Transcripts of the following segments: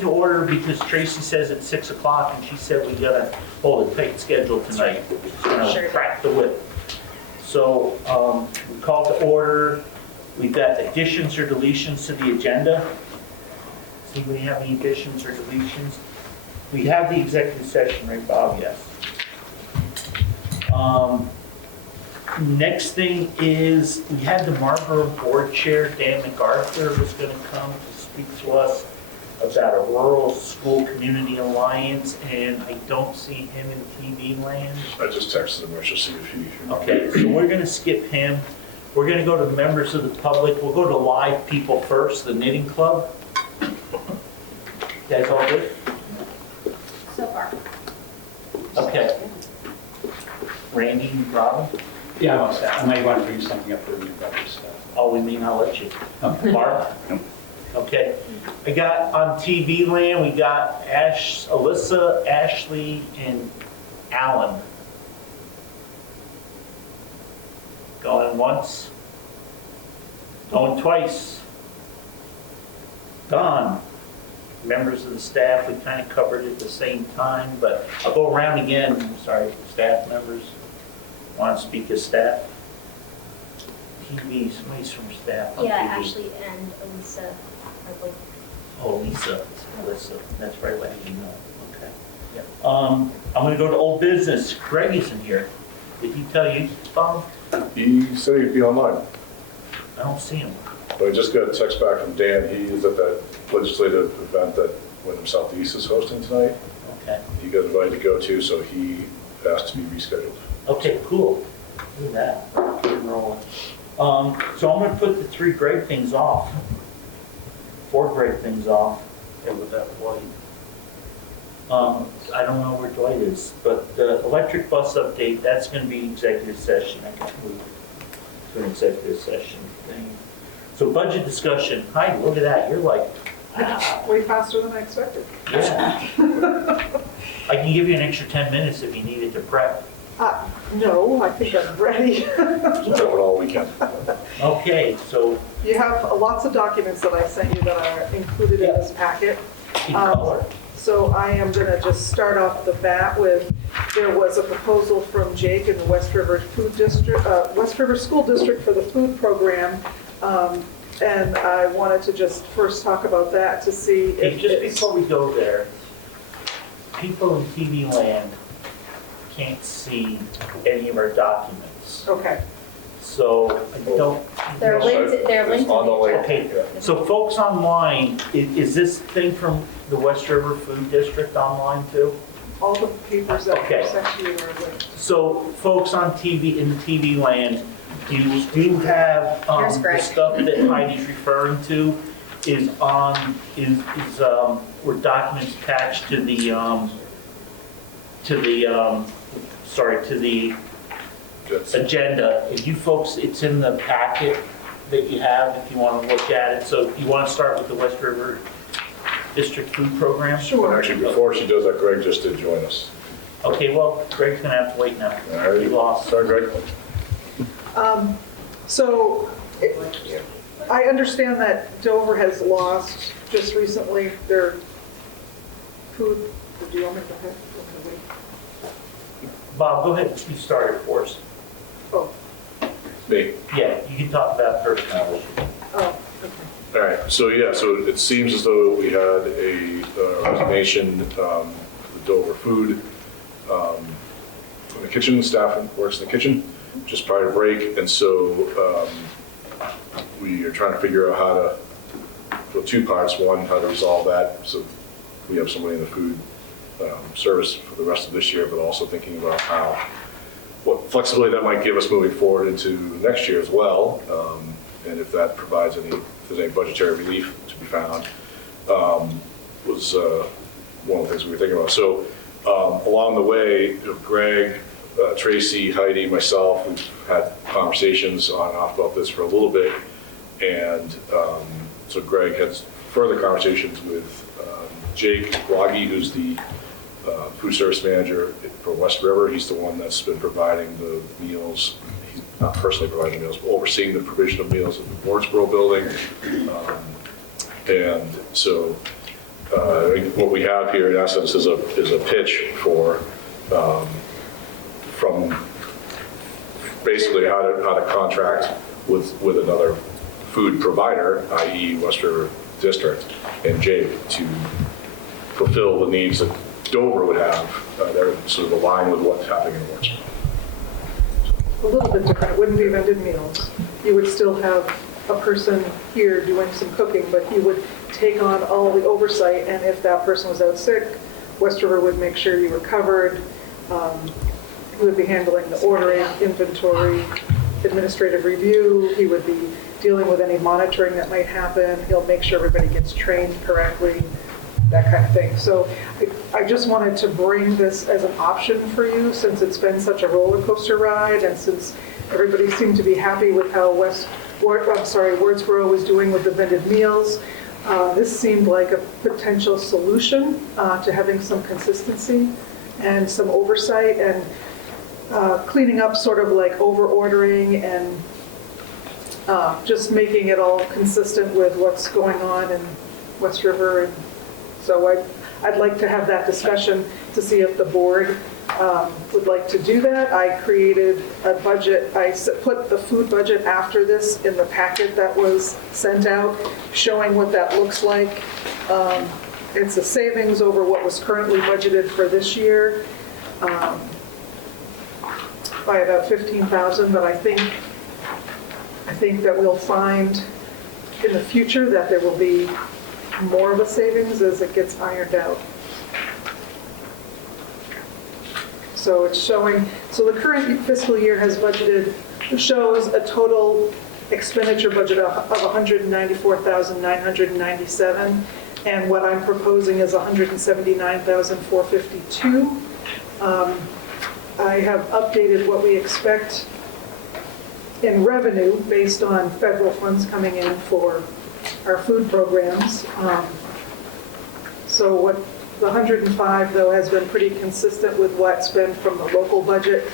To order because Tracy says it's 6 o'clock and she said we gotta hold a tight schedule tonight. Sure. Crack the whip. So we called to order. We've got additions or deletions to the agenda. Does anybody have any additions or deletions? We have the executive session, right, Bob? Yes. Next thing is we had the Marlboro board chair, Dan MacArthur, was going to come to speak to us about a rural school community alliance, and I don't see him in TV land. I just texted him, I shall see if he. Okay, so we're gonna skip him. We're gonna go to members of the public. We'll go to live people first, the knitting club. Guys all good? So far. Okay. Randy, Robin? Yeah, I'm all set. I might want to bring something up for the new budget stuff. Oh, we mean I'll let you. Okay. Mark? Nope. Okay. I got on TV land, we got Alyssa, Ashley, and Alan. Going once. Going twice. Gone. Members of the staff, we kind of covered it at the same time, but I'll go around again. I'm sorry, staff members. Want to speak as staff? TV, somebody's from staff on Yeah, TV. Ashley and Elisa are both. Oh, Lisa, that's right, what you know, okay. Yeah. I'm gonna go to old business. Greg isn't here. Did he tell you, Bob? He said he'd be online, I don't see him. but I just got a text back from Dan. He is at that legislative event that Wyndham Southeast is hosting tonight. Okay. He got invited to go to, so he asked to be rescheduled. Okay, cool. Look at that, rock and rolling. So I'm gonna put the 3 Greg things off. 4 Greg things off, and with that Dwight. I don't know where Dwight is, but the electric bus update, that's gonna be executive session. I can move to an executive session thing. So budget discussion, hi, look at that, you're like, wow. Way faster than I expected. Yeah. I can give you an extra 10 minutes if you needed to prep. No, I think I'm ready. So that all weekend. Okay, so You have lots of documents that I sent you that are included in this packet. in color. So I am going to just start off the bat with, there was a proposal from Jake in the West River Food District, West River School District for the food program. And I wanted to just first talk about that to see Hey, if just it's, before we go there, people in TV land can't see any of our documents. okay. So I don't. They're linked. They're linked. It's on the link. Okay, so folks online, is this thing from the West River Food District online too? All the papers that Okay. were sent to you were linked. So folks on TV, in the TV land, you do have, Here's the Greg. stuff that Heidi's referring to is on, were documents attached to the That's- agenda. If you folks, it's in the packet that you have if you want to look at it. So you want to start with the West River District Food Program? And Sure. actually, before she does that, Greg just did join us. Okay, well, Greg's gonna have to wait now. All right. He lost. Sorry, Greg. So I understand that Dover has lost just recently their food. Do you want me to go ahead? Bob, go ahead, you started for us. Oh, Me. Yeah, you can talk about personnel issues. oh, okay. All right, so yeah, so it seems as though we had a resignation for the Dover Food from the kitchen, staff works in the kitchen just prior to break, and so we are trying to figure out how to, well, 2 parts. One, how to resolve that, so we have somebody in the food service for the rest of this year, but also thinking about what flexibility that might give us moving forward into next year as well, and if that provides if there's any budgetary relief to be found, was one of the things we were thinking about. So along the way, Greg, Tracy, Heidi, myself, we've had conversations on and off about this for a little bit, and so Greg has further conversations with Jake Loggy, who's the food service manager for West River. He's the one that's been providing the meals. He's not personally providing meals, but overseeing the provision of meals at the Wardsboro building. And so what we have here in essence is a pitch for, from basically how to contract with another food provider, i.e. West River District and Jake, to fulfill the needs that Dover would have. They're sort of aligned with what's happening in Wardsboro. A little bit different, it wouldn't be vended meals. You would still have a person here doing some cooking, but he would take on all the oversight, and if that person was out sick, West River would make sure you were covered. He would be handling the ordering, inventory, administrative review. He would be dealing with any monitoring that might happen. He'll make sure everybody gets trained correctly, that kind of thing. So I just wanted to bring this as an option for you, since it's been such a roller coaster ride, and since everybody seemed to be happy with how Wardsboro was doing with the vended meals. This seemed like a potential solution to having some consistency and some oversight, and cleaning up sort of like over-ordering and just making it all consistent with what's going on in West River. And so I'd like to have that discussion to see if the board would like to do that. I created a budget. I put the food budget after this in the packet that was sent out, showing what that looks like. It's a savings over what was currently budgeted for this year by about $15,000, but I think that we'll find in the future that there will be more of a savings as it gets ironed out. So it's showing, so the current fiscal year has budgeted, shows a total expenditure budget of $194,997, and what I'm proposing is $179,452. I have updated what we expect in revenue based on federal funds coming in for our food programs. So what the 105 though has been pretty consistent with what's been from the local budget.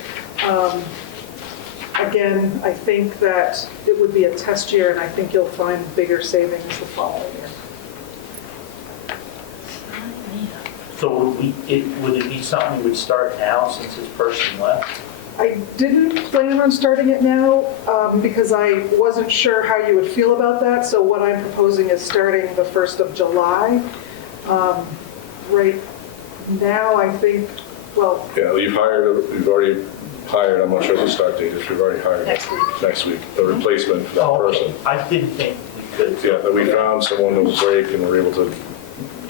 Again, I think that it would be a test year, and I think you'll find bigger savings the following year. So would it be something we would start now since this person left? I didn't plan on starting it now because I wasn't sure how you would feel about that. So what I'm proposing is starting the 1st of July. Right now, I think, well. Yeah, you've already hired, I'm not sure what the start date is, we've already hired next week, a replacement for that person. Okay. I didn't think we could. Yeah, that we found someone who was break and were able to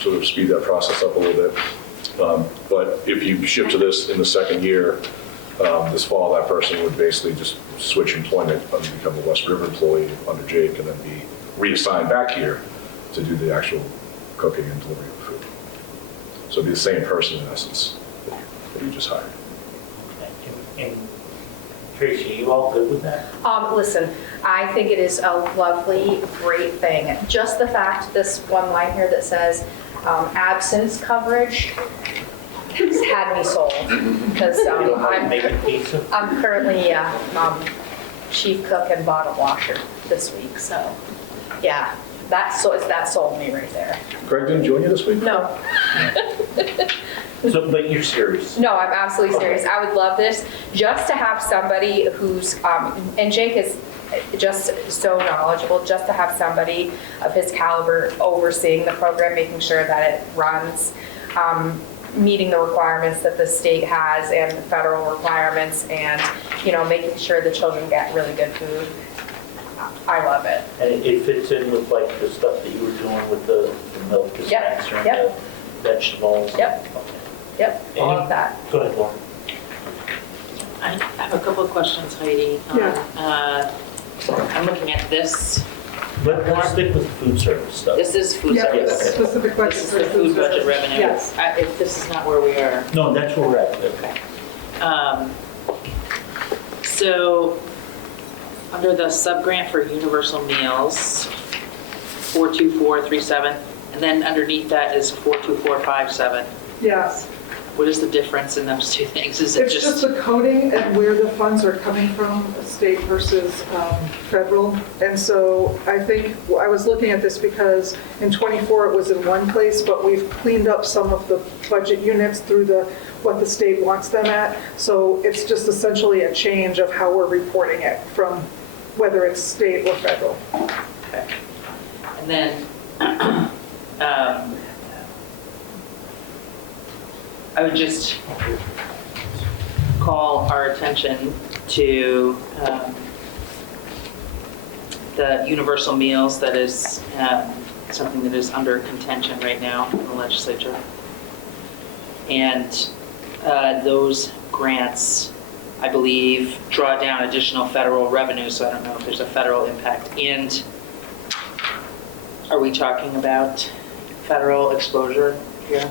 sort of speed that process up a little bit. But if you shift to this in the second year, this fall, that person would basically just switch employment and become a West River employee under Jake, and then be reassigned back here to do the actual cooking and delivery of food. So it'd be the same person in essence that you just hired. And Tracy, are you all good with that? Listen, I think it is a lovely, great thing. Just the fact, this one line here that says absence coverage has had me sold. Because I'm currently chief cook and bottom washer this week. So yeah, that sold me right there. Greg didn't join you this week? No. So, but you're serious? No, I'm absolutely serious. I would love this just to have somebody who's, and Jake is just so knowledgeable, just to have somebody of his caliber overseeing the program, making sure that it runs, meeting the requirements that the state has and the federal requirements, and, you know, making sure the children get really good food. I love it. And it fits in with like the stuff that you were doing with the milk dispenser and the vegetables? Yep. Okay. Yep, all of that. Go ahead, Lauren. I have a couple of questions, Heidi. I'm looking at this. Let's stick with the food service stuff. This is food Yeah, service. that's specific This questions is for the food budget service. revenue. Yes. If this is not where we are. No, that's where we're at. Okay. So under the sub-grant for universal meals, 42437, and then underneath that is 42457. Yes. What is the difference in those two things? Is it It's just just, the coding and where the funds are coming from, state versus federal. And so I think, I was looking at this because in '24 it was in one place, but we've cleaned up some of the budget units through what the state wants them at. So it's just essentially a change of how we're reporting it from whether it's state or federal. okay. And then, I would just call our attention to the universal meals. That is something that is under contention right now in the legislature. And those grants, I believe, draw down additional federal revenue, so I don't know if there's a federal impact. And are we talking about federal exposure here?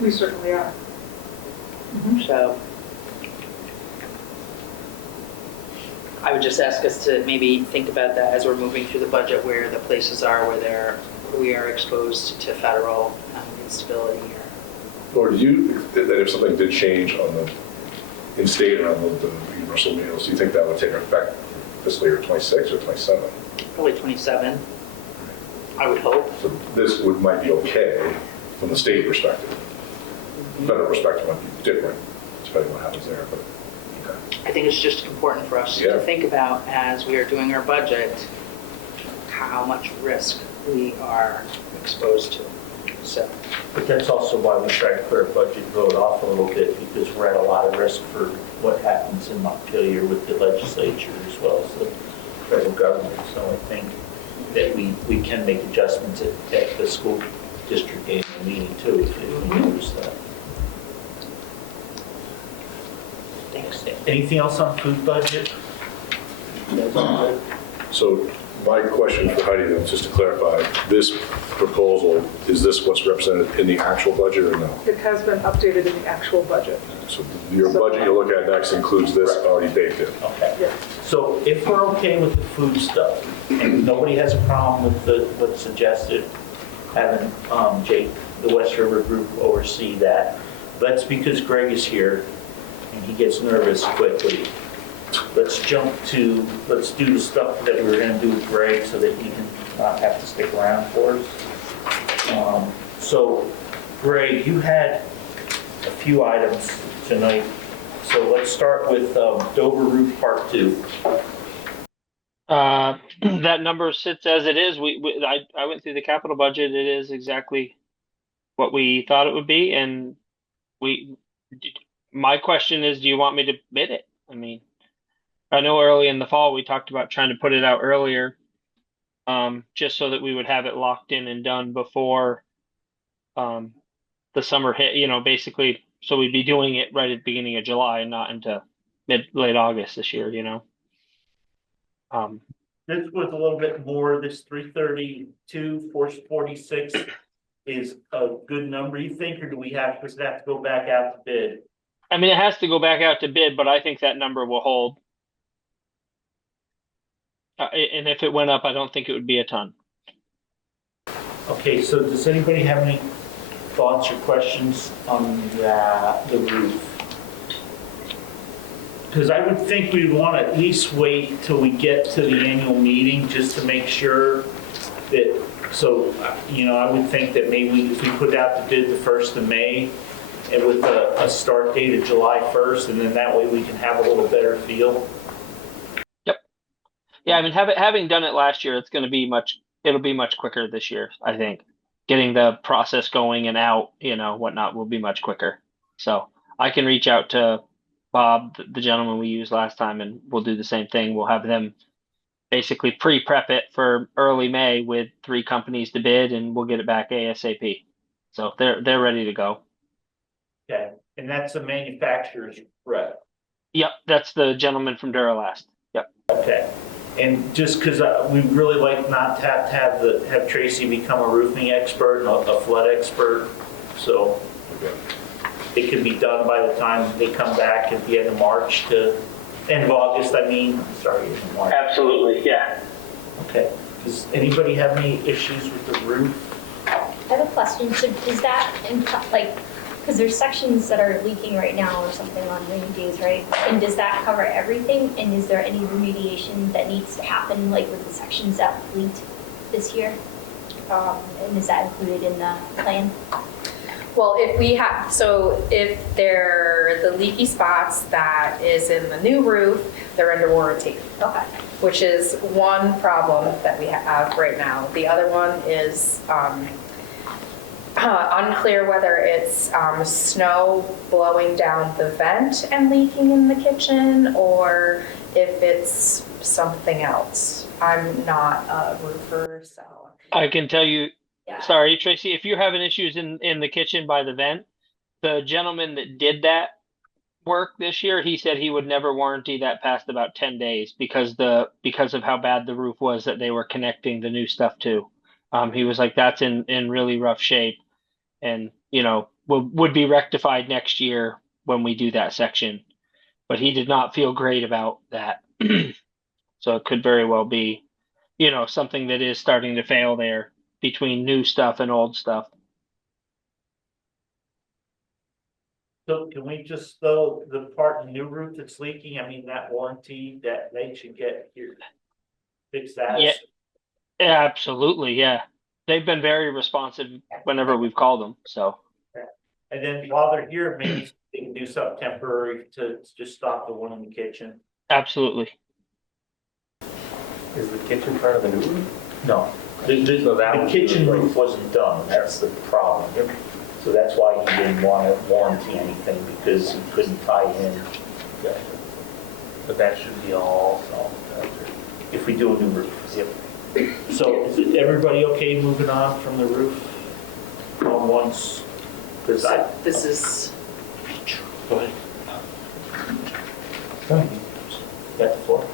We certainly are. So I would just ask us to maybe think about that as we're moving through the budget, where the places are where we are exposed to federal instability here. Or do you, that if something did change in state around the universal meals, do you think that would take effect fiscal year 26 or 27? Probably 27, I would hope. So this might be okay from the state perspective. Federal perspective might be different, depending on what happens there, but, okay. I think it's just important for us Yeah. to think about, as we are doing our budget, how much risk we are exposed to. So, But that's also why we try to clear budget vote off a little bit, because we're at a lot of risk for what happens in Montpelier with the legislature as well as the federal government. So I think that we can make adjustments at the school district annual meeting too, if you notice that. thanks. Anything else on food budget? That's all good. So my question for Heidi then, just to clarify, this proposal, is this what's represented in the actual budget or no? It has been updated in the actual budget. So your budget you look at next includes this already baked in? Okay. Yeah. So if we're okay with the food stuff, and nobody has a problem with what's suggested, having Jake, the West River group, oversee that, that's because Greg is here and he gets nervous quickly. Let's do the stuff that we were going to do with Greg so that he can not have to stick around for us. So Greg, you had a few items tonight. So let's start with Dover Roof Part 2. That number sits as it is. I went through the capital budget. It is exactly what we thought it would be. And my question is, do you want me to bid it? I mean, I know early in the fall, we talked about trying to put it out earlier, just so that we would have it locked in and done before the summer hit, basically, so we'd be doing it right at the beginning of July and not into late August this year, This was a little bit more, this 332, 446 is a good number, you think, or does it have to go back out to bid? I mean, it has to go back out to bid, but I think that number will hold. And if it went up, I don't think it would be a ton. Okay, so does anybody have any thoughts or questions on the roof? Because I would think we'd want to at least wait till we get to the annual meeting just to make sure that, I would think that maybe if we put out the bid the 1st of May and with a start date of July 1st, and then that way we can have a little better feel. Yep. Yeah, I mean, having done it last year, it'll be much quicker this year, I think. Getting the process going and out, whatnot will be much quicker. So I can reach out to Bob, the gentleman we used last time, and we'll do the same thing. We'll have them basically pre-prep it for early May with 3 companies to bid, and we'll get it back ASAP. So they're ready to go. Okay, and that's a manufacturer's rep. Yep, that's the gentleman from Duralast. Yep. Okay, and just because we'd really like not to have Tracy become a roofing expert and a flood expert, so it can be done by the time they come back at the end of March end of August, end of March. Absolutely, yeah. Okay, does anybody have any issues with the roof? I have a question. So is that Because there's sections that are leaking right now or something on rainy days, right? And does that cover everything? And is there any remediation that needs to happen, like with the sections that leaked this year? And is that included in the plan? Well, if they're the leaky spots that is in the new roof, they're under warranty. Okay. Which is one problem that we have right now. The other one is unclear whether it's snow blowing down the vent and leaking in the kitchen, or if it's something else. I'm not a roofer, so. I can tell you, Yeah. sorry, Tracy, if you're having issues in the kitchen by the vent, the gentleman that did that work this year, he said he would never warranty that past about 10 days because of how bad the roof was that they were connecting the new stuff to. He was like, that's in really rough shape, and would be rectified next year when we do that section. But he did not feel great about that. So it could very well be, something that is starting to fail there between new stuff and old stuff. So can we just, though, the part in the new roof that's leaking, I mean, that warranty, that they should get here, fix that? Yeah, absolutely. Yeah. They've been very responsive whenever we've called them. So, And then while they're here, maybe they can do something temporary to just stop the one in the kitchen? absolutely. Is the kitchen part of the new roof? No. So that The was kitchen the- roof wasn't done, that's the problem. So that's why he didn't want to warranty anything, because he couldn't tie in. But that should be all solved after. If we do a new roof. Yep. So is everybody okay moving on from the roof on once? Because I, This is, go ahead. Got the floor.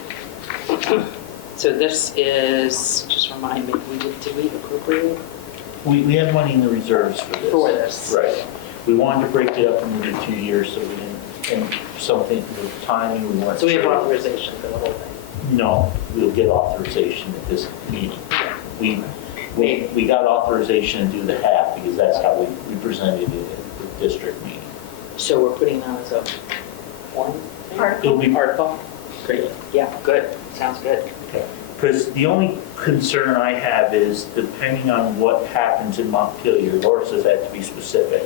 so this is, just remind me, did we appropriate We have money in the reserves for this. for this? Right. We wanted to break it up into 2 years, so we didn't, and something, the timing, we weren't So we have sure. authorization for the whole thing? No, we'll get authorization at this meeting. We got authorization to do the half, because that's how we presented it at the district meeting. So we're putting on as a one? It'll be, Article? Great, yeah, good, sounds good. because the only concern I have is depending on what happens in Montpelier, Laura says that to be specific.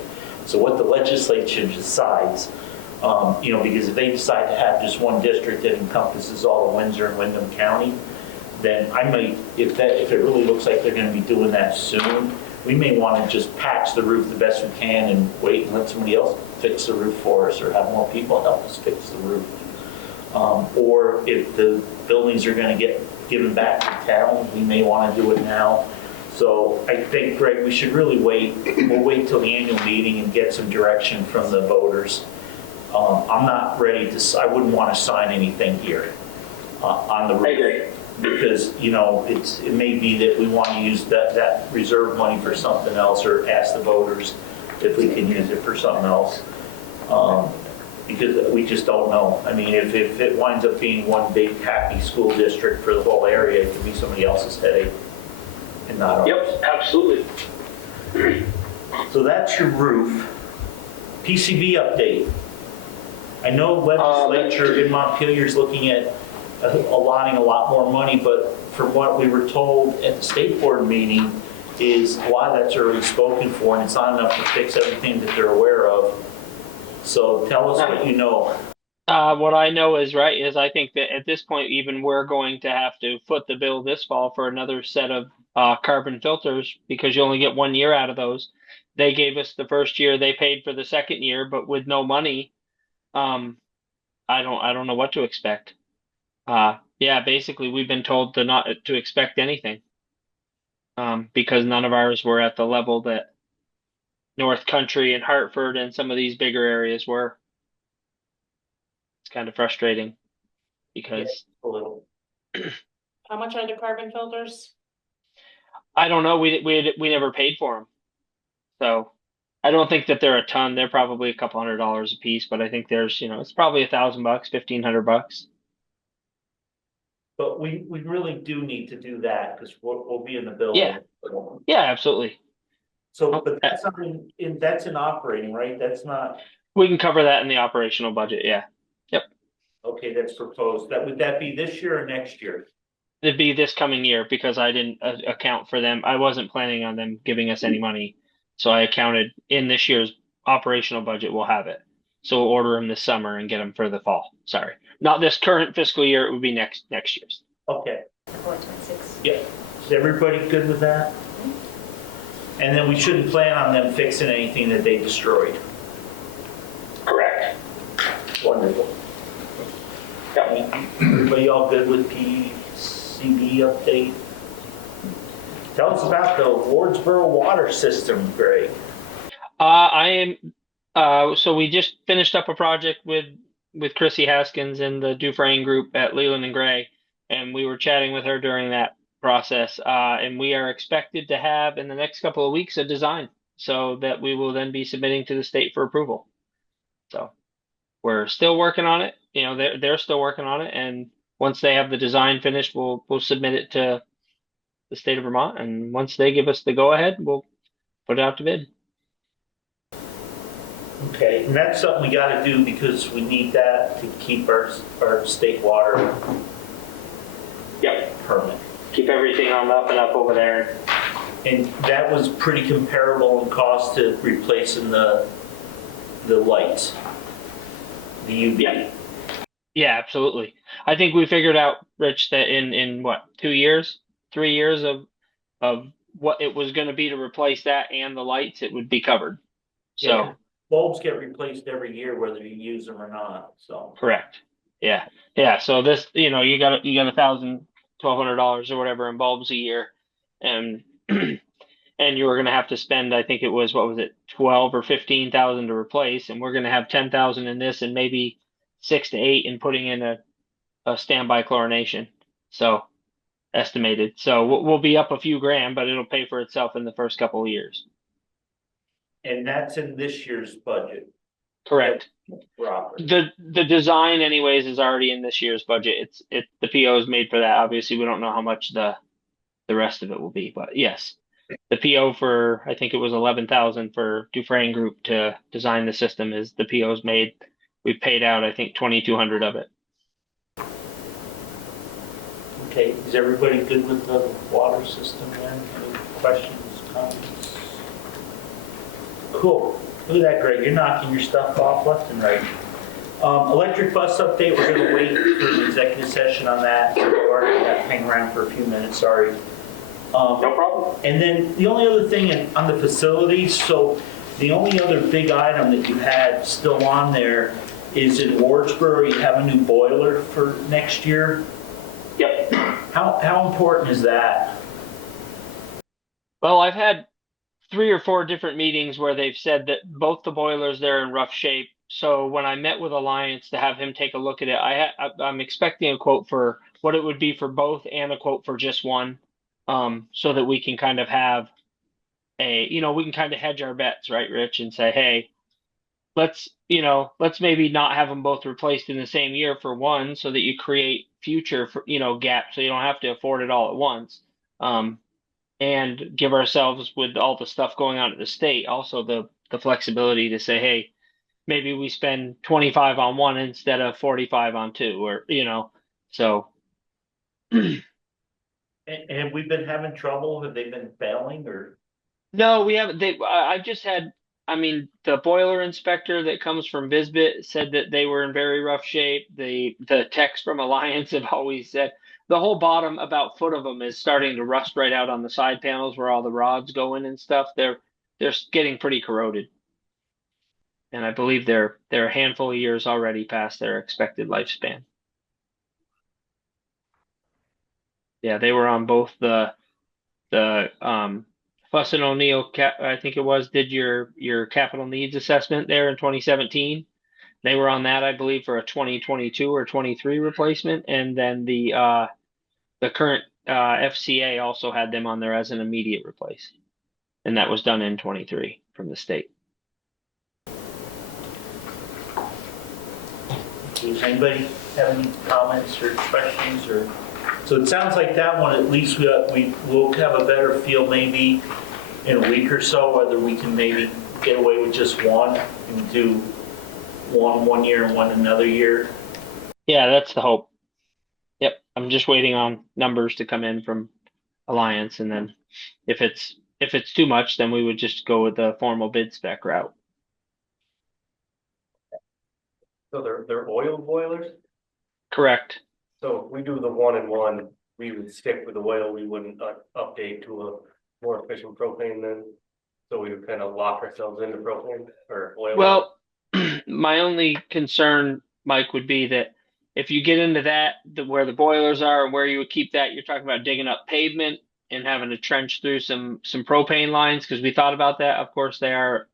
So what the legislature decides, because if they decide to have just one district that encompasses all of Windsor and Windham County, then I might, if it really looks like they're gonna be doing that soon, we may wanna just patch the roof the best we can and wait and let somebody else fix the roof for us, or have more people help us fix the roof. Or if the buildings are gonna get given back to town, we may wanna do it now. So I think, Greg, we should really wait. We'll wait till the annual meeting and get some direction from the voters. I'm not ready to, I wouldn't want to sign anything here on the roof. Because, it may be that we want to use that reserve money for something else, or ask the voters if we can use it for something else. Because we just don't know. I mean, if it winds up being one big happy school district for the whole area, it could be somebody else's headache and not ours. Yep, absolutely. So that's your roof. PCV update. I know legislature in Montpelier is looking at allotting a lot more money, but from what we were told at the state board meeting is a lot of that's already spoken for, and it's not enough to fix everything that they're aware of. So tell us what you know. What I know is I think that at this point, even we're going to have to foot the bill this fall for another set of carbon filters, because you only get 1 year out of those. They gave us the first year, they paid for the second year, but with no money, I don't know what to expect. Basically we've been told not to expect anything, because none of ours were at the level that North Country and Hartford and some of these bigger areas were. It's kind of frustrating because A little. How much are the carbon filters? I don't know. We never paid for them, so I don't think that they're a ton. They're probably a couple $100 a piece, but I think there's it's probably $1,000, $1,500. But we really do need to do that, because we'll be in the building. Yeah. Yeah, absolutely. So, but that's something, that's in operating, right? That's not, We can cover that in the operational budget, yeah. okay, that's proposed. Would that be this year or next year? It'd be this coming year because I didn't account for them. I wasn't planning on them giving us any money. So I accounted in this year's operational budget, we'll have it. So we'll order them this summer and get them for the fall. Sorry. Not this current fiscal year, it would be next year's. Okay, FY26. yeah. Is everybody good with that? And then we shouldn't plan on them fixing anything that they destroyed. Correct. Wonderful. Everybody all good with PCB update? Tell us about the Wardsboro water system, Greg. So we just finished up a project with Chrissy Haskins and the Dufresne group at Leland and Gray, and we were chatting with her during that process. And we are expected to have in the next couple of weeks a design so that we will then be submitting to the state for approval. So we're still working on it. You know, they're still working on it, and once they have the design finished, we'll submit it to the state of Vermont, and once they give us the go ahead, we'll put it out to bid. Okay, and that's something we gotta do because we need that to keep our state water permit. Keep everything on the up and up over there. And that was pretty comparable in cost to replacing the lights, the UV. Yeah, absolutely. I think we figured out, Rich, that in what, 3 years of what it was going to be to replace that and the lights, it would be covered. So Yeah. Bulbs get replaced every year, whether you use them or not, so. correct. Yeah. So this, you got $1,000, $1,200 or whatever in bulbs a year, and and you were going to have to spend, I think it was, what was it, 12 or 15,000 to replace, and we're going to have 10,000 in this, and maybe 6 to 8 in putting in a standby chlorination. So estimated. So we'll be up a few grand, but it'll pay for itself in the first couple of years. And that's in this year's budget. Correct. Robert. The design, anyways, is already in this year's budget. The PO is made for that. Obviously, we don't know how much the rest of it will be, but yes, the PO for, I think it was 11,000 for Dufresne Group to design the system is the PO's made. We've paid out, I think, 2,200 of it. Okay, is everybody good with the water system then? Any questions, comments? Cool. Look at that, Greg. You're knocking your stuff off left and right. Electric bus update. We're going to wait for the executive session on that. Or I got to hang around for a few minutes. Sorry. No problem. And then the only other thing on the facilities. So the only other big item that you had still on there is in Wardsboro. You have a new boiler for next year. Yep. How important is that? Well, I've had 3 or 4 different meetings where they've said that both the boilers there are in rough shape. So when I met with Alliance to have him take a look at it, I'm expecting a quote for what it would be for both and a quote for just one, so that we can kind of have we can kind of hedge our bets, right, Rich, and say, hey, let's maybe not have them both replaced in the same year for one, so that you create future gaps, so you don't have to afford it all at once. And give ourselves, with all the stuff going on at the state, also the flexibility to say, hey, maybe we spend 25 on one instead of 45 on two, or so. And have we been having trouble? Have they been failing or? No, we haven't. I've just had. I mean, the boiler inspector that comes from Visbit said that they were in very rough shape. The techs from Alliance have always said the whole bottom about foot of them is starting to rust right out on the side panels where all the rods go in and stuff. They're getting pretty corroded. And I believe they're a handful of years already past their expected lifespan. Yeah, they were on both the Fuss and O'Neill, I think it was, did your capital needs assessment there in 2017. They were on that, I believe, for a 2022 or 23 replacement, and then the current FCA also had them on there as an immediate replace, and that was done in 23 from the state. Does anybody have any comments or questions or? So it sounds like that one, at least we'll have a better feel maybe in a week or so, whether we can maybe get away with just one and do one year and one another year. Yeah, that's the hope. Yep, I'm just waiting on numbers to come in from Alliance, and then if it's too much, then we would just go with the formal bid spec route. So they're oil boilers? Correct. So if we do the 1-in-1, we would stick with the oil, we wouldn't update to a more efficient propane then? So we would kind of lock ourselves into propane or oil? Well, my only concern, Mike, would be that if you get into that, where the boilers are and where you would keep that, you're talking about digging up pavement and having to trench through some propane lines, because we thought about that. Of course, they are,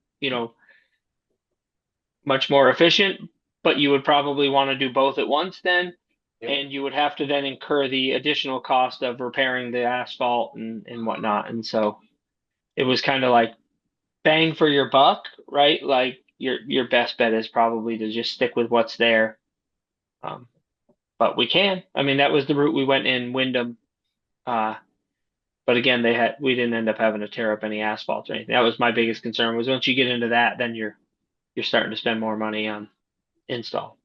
much more efficient, but you would probably want to do both at once then. Yep. And you would have to then incur the additional cost of repairing the asphalt and whatnot. And so it was kind of like bang for your buck, right? Like your best bet is probably to just stick with what's there. But we can. I mean, that was the route we went in Wyndham. But again, we didn't end up having to tear up any asphalt or anything. That was my biggest concern, was once you get into that, then you're starting to spend more money on install.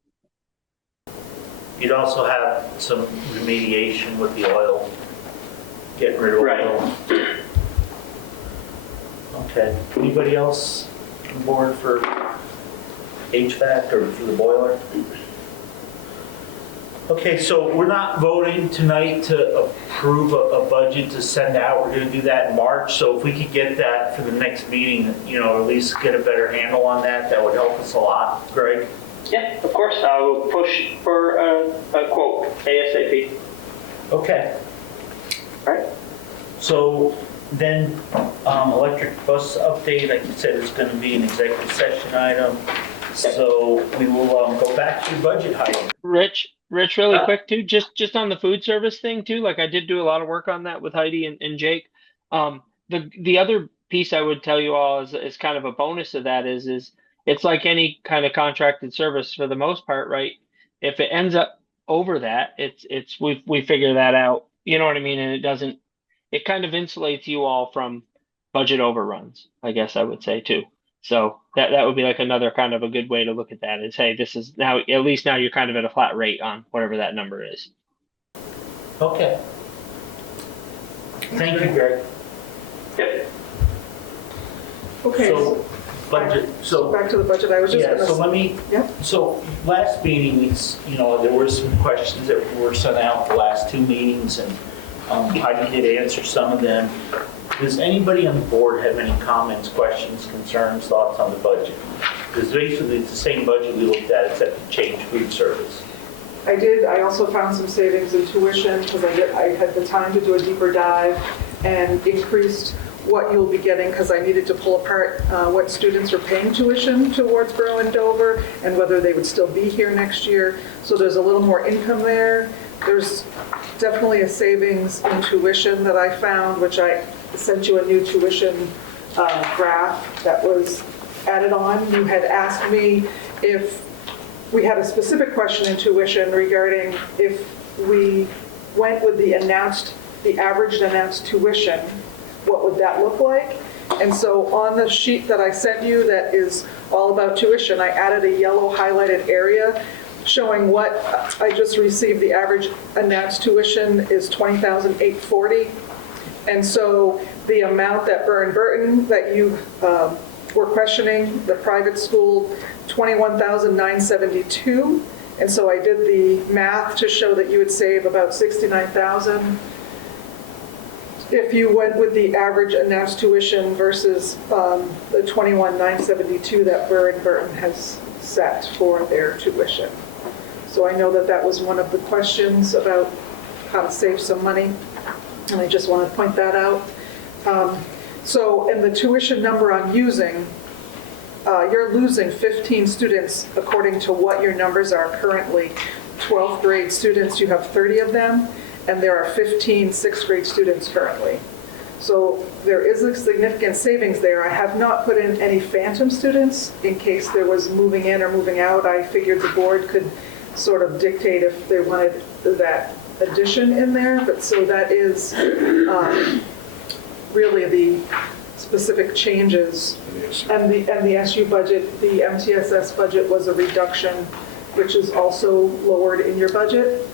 You'd also have some remediation with the oil, getting rid of oil. Okay, anybody else on board for HVAC or for the boiler? Okay, so we're not voting tonight to approve a budget to send out. We're gonna do that in March. So if we could get that for the next meeting, at least get a better handle on that, that would help us a lot. Greg? Yeah, of course. I will push for a quote ASAP. Okay. All right. So then, electric bus update, like you said, is going to be an executive session item. So we will go back to budget item. Rich, really quick too, just on the food service thing too. Like I did do a lot of work on that with Heidi and Jake. The other piece I would tell you all is kind of a bonus of that is it's like any kind of contracted service for the most part, right? If it ends up over that, we figure that out. You know what I mean? And it kind of insulates you all from budget overruns, I guess I would say too. So that would be like another kind of a good way to look at that is, hey, this is now, at least now you're kind of at a flat rate on whatever that number is. Okay. Thank you, Greg. Yep. Okay, So, budget, so. back to the budget, I was just Yeah, so gonna, let me, Yep. so last meeting, there were some questions that were sent out the last two meetings, and Heidi did answer some of them. Does anybody on the board have any comments, questions, concerns, thoughts on the budget? Because basically it's the same budget we looked at except to change food service. I also found some savings in tuition because I had the time to do a deeper dive and increased what you'll be getting because I needed to pull apart what students are paying tuition to Wardsboro and Dover and whether they would still be here next year. So there's a little more income there. There's definitely a savings in tuition that I found, which I sent you a new tuition graph that was added on. You had asked me if we had a specific question in tuition regarding if we went with the averaged announced tuition, what would that look like? And so on the sheet that I sent you that is all about tuition, I added a yellow highlighted area showing what I just received. The average announced tuition is $20,840. And so the amount that Burton that you were questioning, the private school, $21,972. And so I did the math to show that you would save about $69,000 if you went with the average announced tuition versus the $21,972 that Burton has set for their tuition. So I know that was one of the questions about how to save some money, and I just want to point that out. So in the tuition number I'm using, you're losing 15 students according to what your numbers are currently. 12th grade students, you have 30 of them, and there are 15 6th grade students currently. So there is a significant savings there. I have not put in any phantom students in case there was moving in or moving out. I figured the board could sort of dictate if they wanted that addition in there, but so that is really the specific changes. Yes. And the SU budget, the MTSS budget was a reduction, which is also lowered in your budget,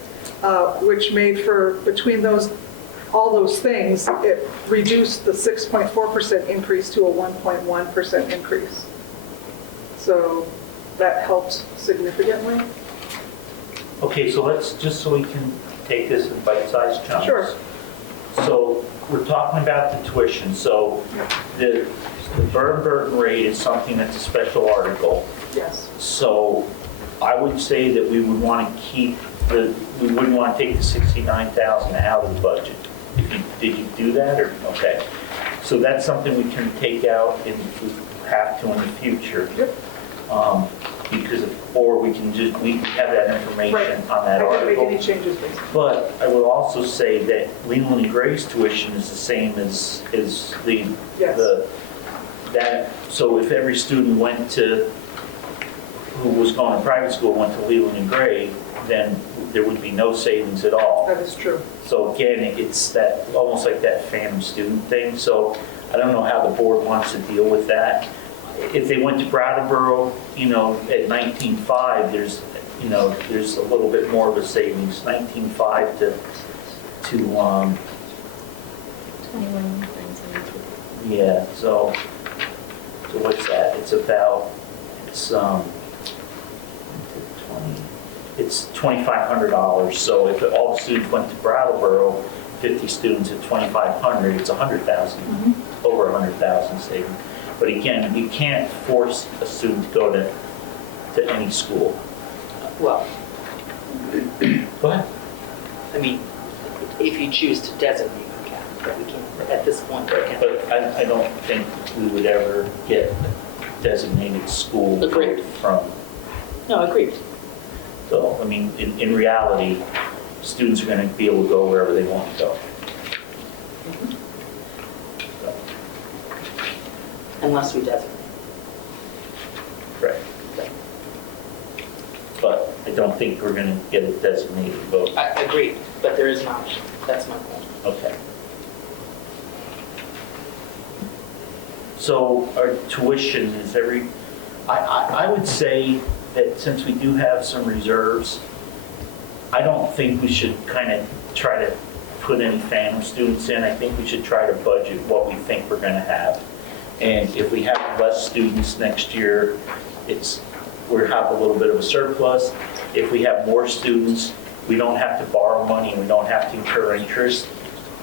which made for, between all those things, it reduced the 6.4% increase to a 1.1% increase. So that helped significantly. Okay, so let's, just so we can take this in bite-sized chunks. Sure. So we're talking about the tuition, so the Burton rate is something that's a special article. Yes. So I would say that we would want to keep we wouldn't want to take the 69,000 out of the budget. Did you do that, or, okay. So that's something we can take out if we have to in the future. Yep. Or we can just, we have that information Right. on that I didn't make article. any changes, basically. But I will also say that Leland and Gray's tuition is the same as the, Yes. so if every student went to, who was going to private school, went to Leland and Gray, then there would be no savings at all. That is true. So again, it's that, almost like that phantom student thing. So I don't know how the board wants to deal with that. If they went to Brattleboro, at 19.5, there's a little bit more of a savings, 19.5 to 21,972. yeah, so what's that? It's $2,500. So if all the students went to Brattleboro, 50 students at 2,500, it's 100,000, over 100,000 savings. But again, you can't force a student to go to any school. Well, Go ahead. I mean, if you choose to designate, you can, but we can't, at this point, we can't. But I don't think we would ever get designated school Agreed. from. No, agreed. So, I mean, in reality, students are going to be able to go wherever they want to go. So, Unless we designate. right. But I don't think we're going to get a designated vote. I agree, but there is an option. That's my point. Okay. So our tuition is I would say that since we do have some reserves, I don't think we should kind of try to put any phantom students in. I think we should try to budget what we think we're going to have. And if we have less students next year, we'll have a little bit of a surplus. If we have more students, we don't have to borrow money and we don't have to incur interest.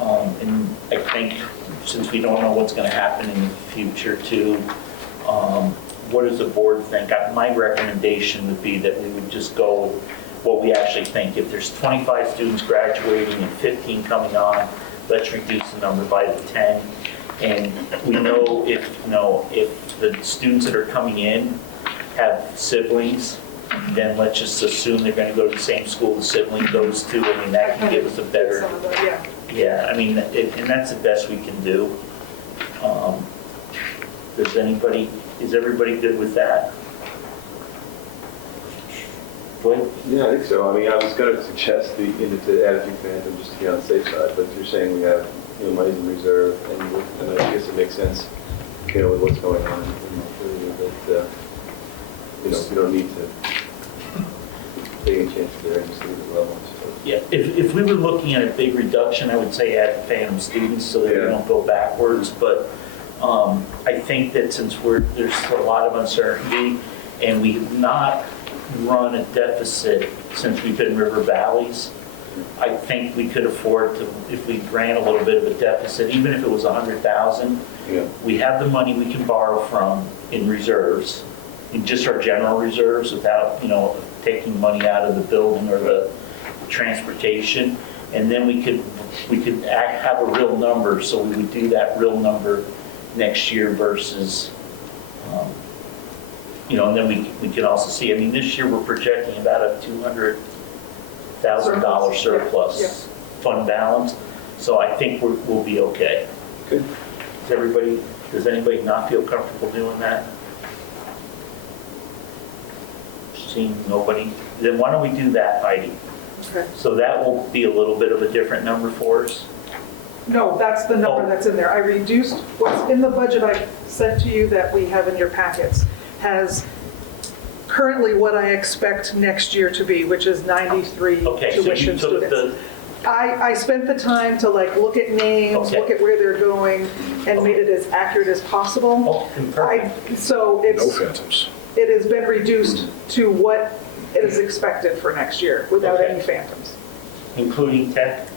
And I think since we don't know what's going to happen in the future too, what does the board think? My recommendation would be that we would just go what we actually think. If there's 25 students graduating and 15 coming on, let's reduce the number by the 10. And we know if the students that are coming in have siblings, then let's just assume they're going to go to the same school the sibling goes to. I mean, that can give us a better, Some of the- yeah, I mean, and that's the best we can do. Is everybody good with that? Go ahead. Yeah, I think so. I mean, I was going to suggest to add a few phantom just to be on the safe side, but you're saying we have, money in reserve, and I guess it makes sense, with what's going on. That, we don't need to take any chances there and just leave it level. So. Yeah, if we were looking at a big reduction, I would say add phantom students so that we Yeah. don't go backwards. But I think that since there's a lot of uncertainty and we've not run a deficit since we've been River Valleys, I think we could afford to, if we ran a little bit of a deficit, even if it was 100,000, Yeah. we have the money we can borrow from in reserves, in just our general reserves without, taking money out of the building or the transportation. And then we could have a real number, so we would do that real number next year versus, and then we can also see, I mean, this year we're projecting about a $200,000 surplus Yeah. fund balance. So I think we'll be okay. Good. Does anybody not feel comfortable doing that? Seeing nobody, then why don't we do that, Heidi? Okay. So that will be a little bit of a different number for us. No, that's the number that's in there. I reduced, what's in the budget I sent to you that we have in your packets has currently what I expect next year to be, which is 93 Okay, so you tuition took students. the, I spent the time to like look at names, Okay. look at where they're going, and made it as accurate as possible. oh, perfect. So No it's, phantoms. it has been reduced to what is expected for next year without Okay. any phantoms, Including tech?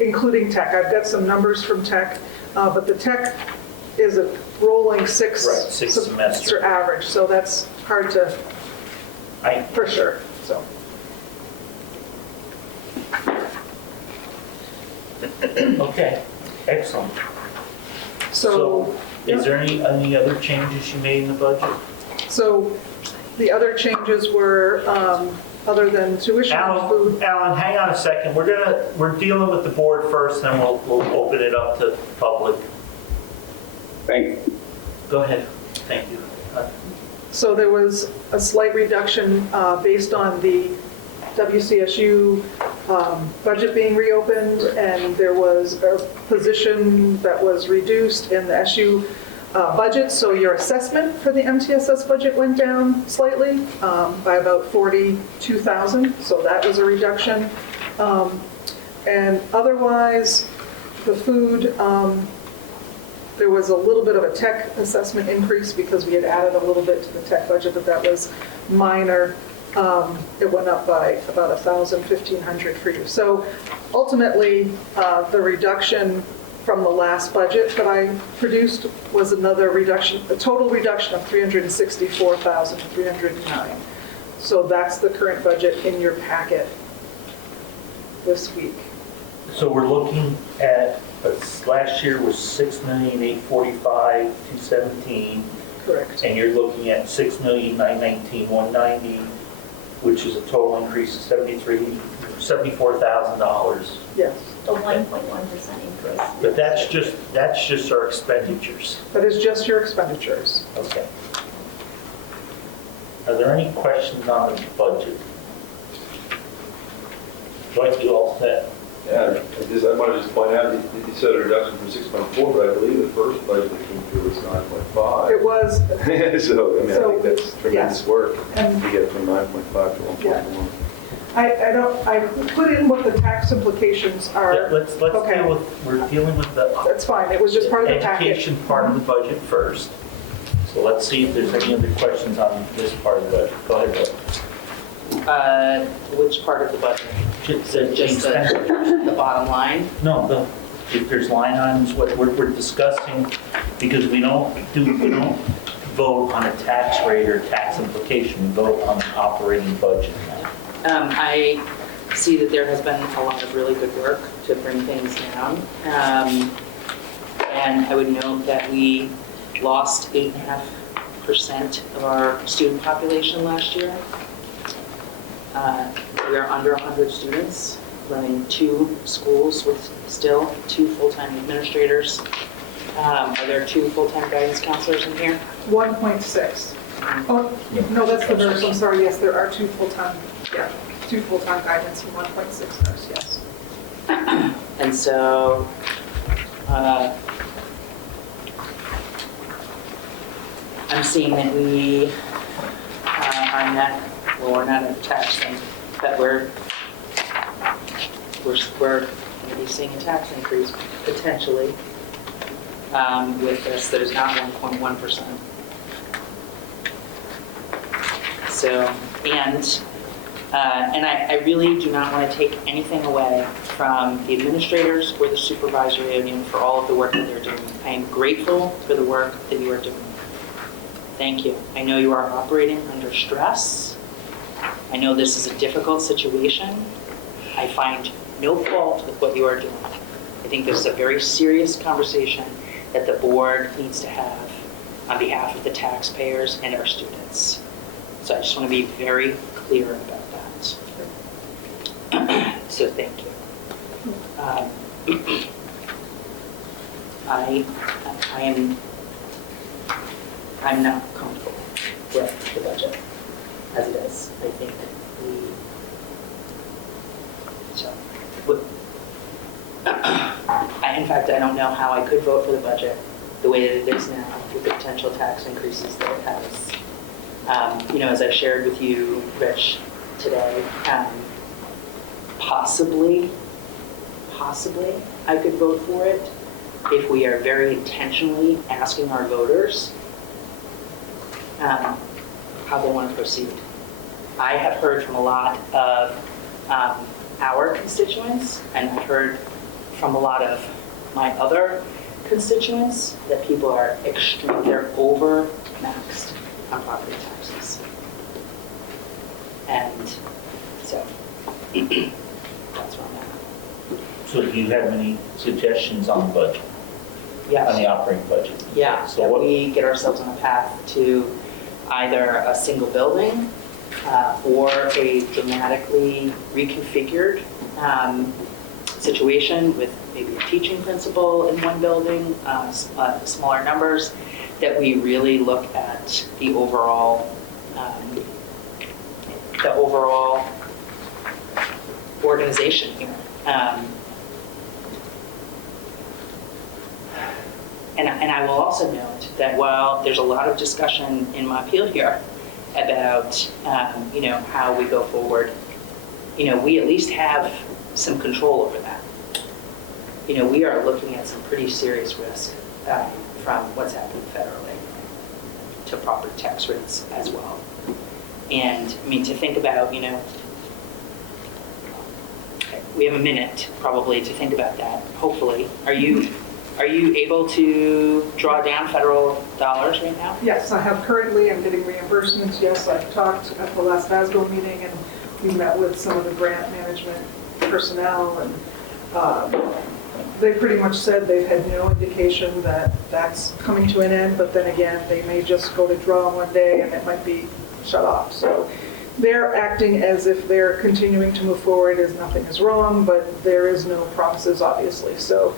including tech. I've got some numbers from tech, but the tech is a rolling six Right, six semester. average, so that's hard to, I, for sure, so. okay, excellent. So, Is there any other changes you made in the budget? so the other changes were, other than tuition and food. Alan, hang on a second. We're dealing with the board first, then we'll open it up to public. Go ahead. Thank you. So there was a slight reduction based on the WCSU budget being reopened, and there was a position that was reduced in the SU budget, so your assessment for the MTSS budget went down slightly by about 42,000, so that was a reduction. And otherwise, the food, there was a little bit of a tech assessment increase because we had added a little bit to the tech budget, but that was minor. It went up by about 1,000, 1,500 for you. So ultimately, the reduction from the last budget that I produced was another reduction, a total reduction of 364,000 to 309. So that's the current budget in your packet this week. So we're looking at, last year was 6,845,217, Correct. and you're looking at 6,919,190, which is a total increase of $74,000. Yes, A 1.1% increase. But that's just our expenditures. that is just your expenditures. Okay. Are there any questions on the budget? Like you all said. Yeah, I want to just point out, you said a reduction from 6.4, but I believe the first budget that came through was 9.5. It was, So, I mean, I think that's tremendous yes. work And- to get from 9.5 to 1.1. I put in what the tax implications are. Let's Okay. deal with, we're dealing with the That's fine, it was just part of the package. education part of the budget first. So let's see if there's any other questions on this part of the budget. Go ahead, Bill. Which part of the budget? Just Just the bottom line? No, if there's line items, what we're discussing, because we don't vote on a tax rate or tax implication, we vote on the operating budget. I see that there has been a lot of really good work to bring things down. And I would note that we lost 8.5% of our student population last year. We are under 100 students, running 2 schools with still 2 full-time administrators. Are there 2 full-time guidance counselors in here? 1.6. Oh, no, that's the nurse, I'm sorry, yes, there are 2 full-time, yeah, 2 full-time guidance and 1.6 nurse, yes. And so, I'm seeing that we are not, well, we're not taxing, that we're going to be seeing a tax increase potentially with this that is not 1.1%. So, and I really do not want to take anything away from the administrators or the supervisory union for all of the work that they're doing. I am grateful for the work that you are doing. Thank you. I know you are operating under stress. I know this is a difficult situation. I find no fault with what you are doing. I think this is a very serious conversation that the board needs to have on behalf of the taxpayers and our students. So I just want to be very clear about that. So thank you. I'm not comfortable with the budget as it is. I think In fact, I don't know how I could vote for the budget the way that it is now with the potential tax increases that it has. You know, as I shared with you, Rich, today, possibly I could vote for it if we are very intentionally asking our voters how they want to proceed. I have heard from a lot of our constituents, and I've heard from a lot of my other constituents that people are they're over maxed on property taxes. And so that's where I'm at. So do you have any suggestions on the budget, Yes. on the operating budget? Yeah, So that what, we get ourselves on a path to either a single building or a dramatically reconfigured situation with maybe a teaching principal in one building, smaller numbers, that we really look at the overall organization here. And I will also note that while there's a lot of discussion in my field here about, you know, how we go forward, you know, we at least have some control over that. You know, we are looking at some pretty serious risk from what's happening federally to property tax rates as well. And I mean, to think about, you know, we have a minute probably to think about that, hopefully. Are you able to draw down federal dollars right now? Yes, I have currently, I'm getting reimbursements. Yes, I've talked at the last FASBO meeting, and we met with some of the grant management personnel, and they pretty much said they've had no indication that that's coming to an end, but then again, they may just go to draw one day and it might be shut off. So they're acting as if they're continuing to move forward as nothing is wrong, but there is no promises, obviously. So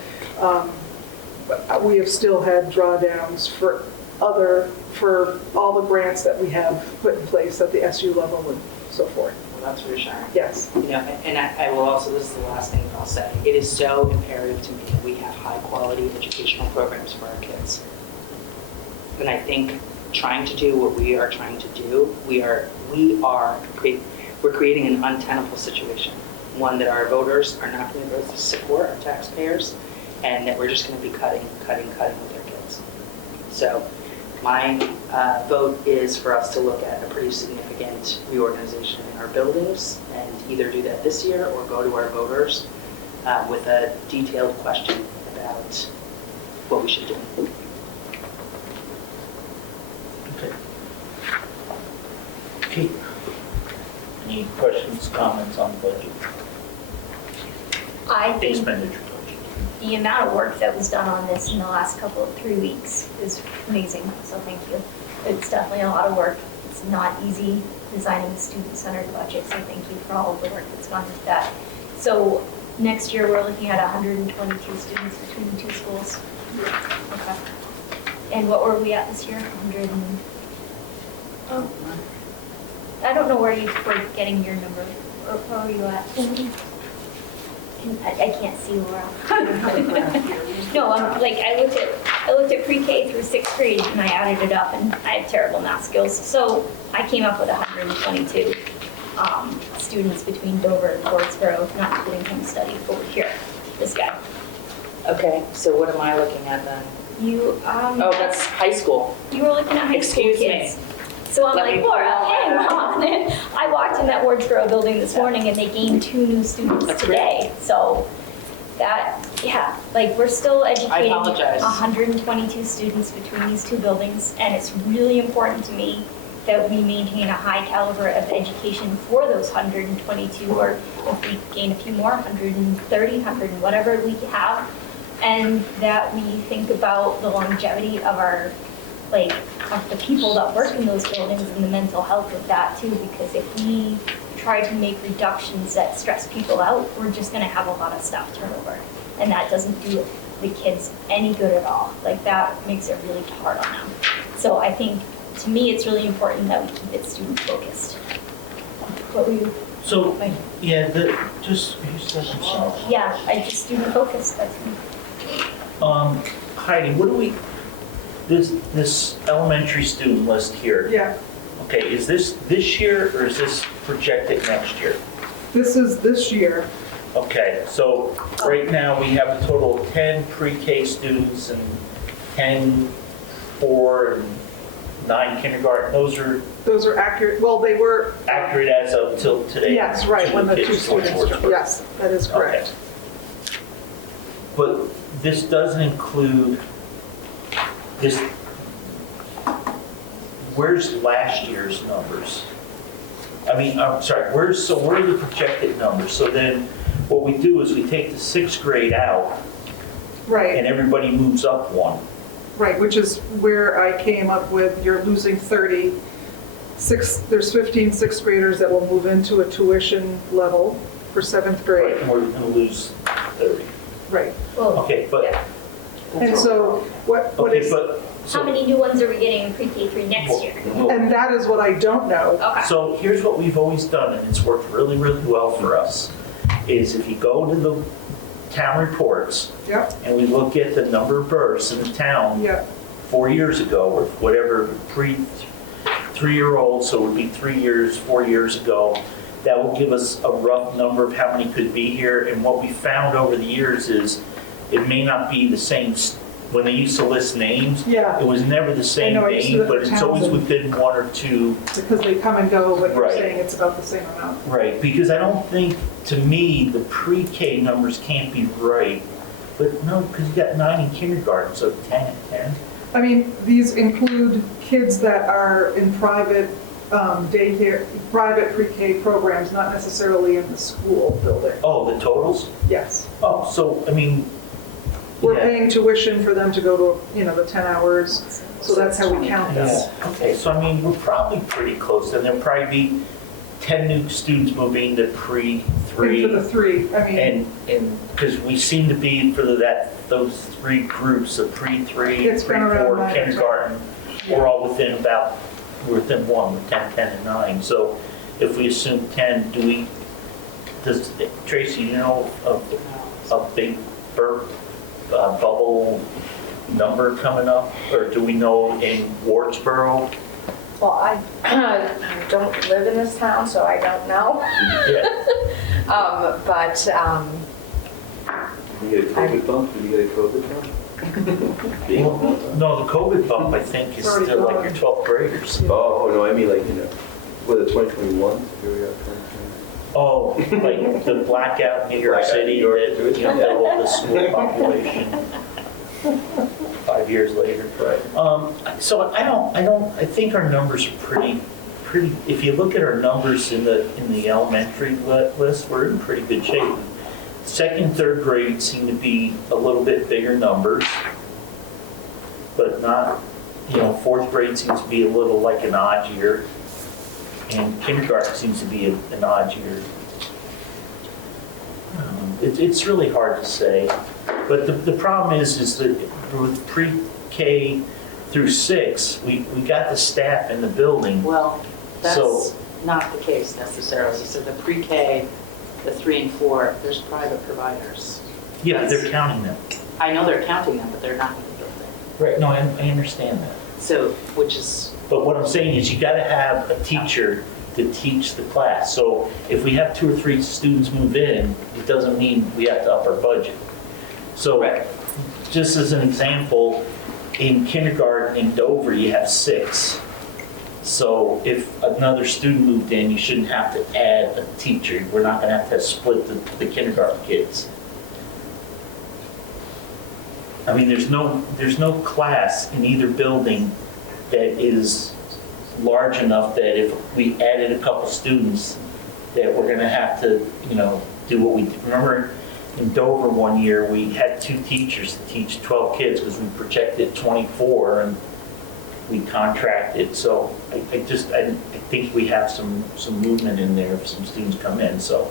we have still had drawdowns for all the grants that we have put in place at the SU level and so forth. Well, that's reassuring. Yes. You know, and I will also, this is the last thing I'll say, it is so imperative to me that we have high quality educational programs for our kids. And I think trying to do what we are trying to do, we're creating an untenable situation, one that our voters are not going to support, our taxpayers, and that we're just going to be cutting with their kids. So my vote is for us to look at a pretty significant reorganization in our buildings and either do that this year or go to our voters with a detailed question about what we should do. okay. Kate, any questions, comments on the budget? I think Expenditure budget. the amount of work that was done on this in the last 3 weeks is amazing, so thank you. It's definitely a lot of work. It's not easy designing a student-centered budget, so thank you for all of the work that's gone into that. So next year, we're looking at 122 students between the two schools. Okay. And what were we at this year? 100 and... Oh, I don't know where you were getting your number. Where were you at? I can't see, Laura. No, I looked at pre-K through 6th grade and I added it up, and I have terrible math skills. So I came up with 122 students between Dover and Wardsboro, not including home study over here. This guy. Okay, so what am I looking at then? You Oh, that's high school. You were looking at high school Excuse kids. me. So I'm Let like, me- Laura, hang on. I walked in that Wardsboro building this morning and they gained 2 new students That's today. So that, yeah, like we're still educating apologize. 122 students between these 2 buildings. And it's really important to me that we maintain a high caliber of education for those 122, or if we gain a few more, 130, 100, whatever we have. And that we think about the longevity of our, of the people that work in those buildings and the mental health of that too, because if we try to make reductions that stress people out, we're just gonna have a lot of staff turnover. And that doesn't do the kids any good at all. Like that makes it really hard on them. So I think, to me, it's really important that we keep it student focused. What were you? So, yeah, just, you said yourself. Yeah, I just student focus, that's me. Heidi, what do we, this elementary student list here, Yeah, okay, is this year or is this projected next year? this is this year. Okay, so right now we have a total of 10 pre-K students and 10 4 and 9 kindergarten. Those are accurate, well, they were. Accurate as of till today? Yes, right, when the two kids joined students, Wardsboro. yes, that is correct. Okay. But this doesn't include this, where's last year's numbers? I mean, I'm sorry, where are the projected numbers? So then what we do is we take the 6th grade out Right, and everybody moves up one. right, which is where I came up with, you're losing 30. There's 15 sixth graders that will move into a tuition level for 7th grade. And we're gonna lose 30. Right, Well, Okay, but, yeah. and so what okay, is, but, How many new ones are we getting in pre-K through next year? and that is what I don't know. Okay. so here's what we've always done, and it's worked really, really well for us, is if you go to the town reports Yep, and we look at the number of births in the town yep, 4 years ago, or whatever, three-year-old, so it would be 3 years, 4 years ago, that will give us a rough number of how many could be here. And what we found over the years is it may not be the same, when they used to list names, yeah, it was never the same know, I used to name, do it but for it's always towns and- within 1 or 2. because they come and go, but you're Right. saying it's about the same amount. Right, because I don't think, to me, the pre-K numbers can't be right. But no, because you got 9 in kindergarten, so 10. I mean, these include kids that are in private daycare, private pre-K programs, not necessarily in the school building. Oh, the totals? Yes. Oh, so, I mean, We're yeah. paying tuition for them to go to, the 10 hours, so that's how we count this. Yeah, okay, so I mean, we're probably pretty close, and there'll probably be 10 new students moving to And for the pre-3, 3, I mean, and, because we seem to be for those 3 groups of pre-3, It's been around 3-4, 9 or 10. kindergarten, we're all within 1, with 10, 10, and 9, so if we assume 10, does, Tracy, you know, a big bubble number coming up, or do we know in Wardsboro? Well, I don't live in this town, so I don't know. Yeah. But, Did you get a COVID bump? Did you get a COVID bump? Well, no, the COVID bump, I think, is It's already still like gone. your 12th graders. Oh, no, I mean like, with the 2021, here we are, 2020. Oh, like the blackout in New York Blackout in City, New York, that, too. doubled the school population 5 years later. Right. So I think our numbers are pretty, if you look at our numbers in the elementary list, we're in pretty good shape. 2nd, 3rd grade seem to be a little bit bigger numbers, but not, 4th grade seems to be a little like an odd year, and kindergarten seems to be an odd year. It's really hard to say, but the problem is that with pre-K through 6, we got the staff in the building. Well, So- that's not the case necessarily. So the pre-K, the 3 and 4, there's private providers. Yeah, but they're counting them. I know they're counting them, but they're not in the building. Right, no, I understand that. So, which is, But what I'm saying is you gotta have a teacher to teach the class. So if we have 2 or 3 students move in, it doesn't mean we have to up our budget. So Right. just as an example, in kindergarten in Dover, you have 6. So if another student moved in, you shouldn't have to add a teacher. We're not gonna have to split the kindergarten kids. I mean, there's no class in either building that is large enough that if we added a couple students, that we're gonna have to, do what we did. Remember in Dover one year, we had 2 teachers to teach 12 kids because we projected 24 and we contracted. So I think we have some movement in there if some students come in, so.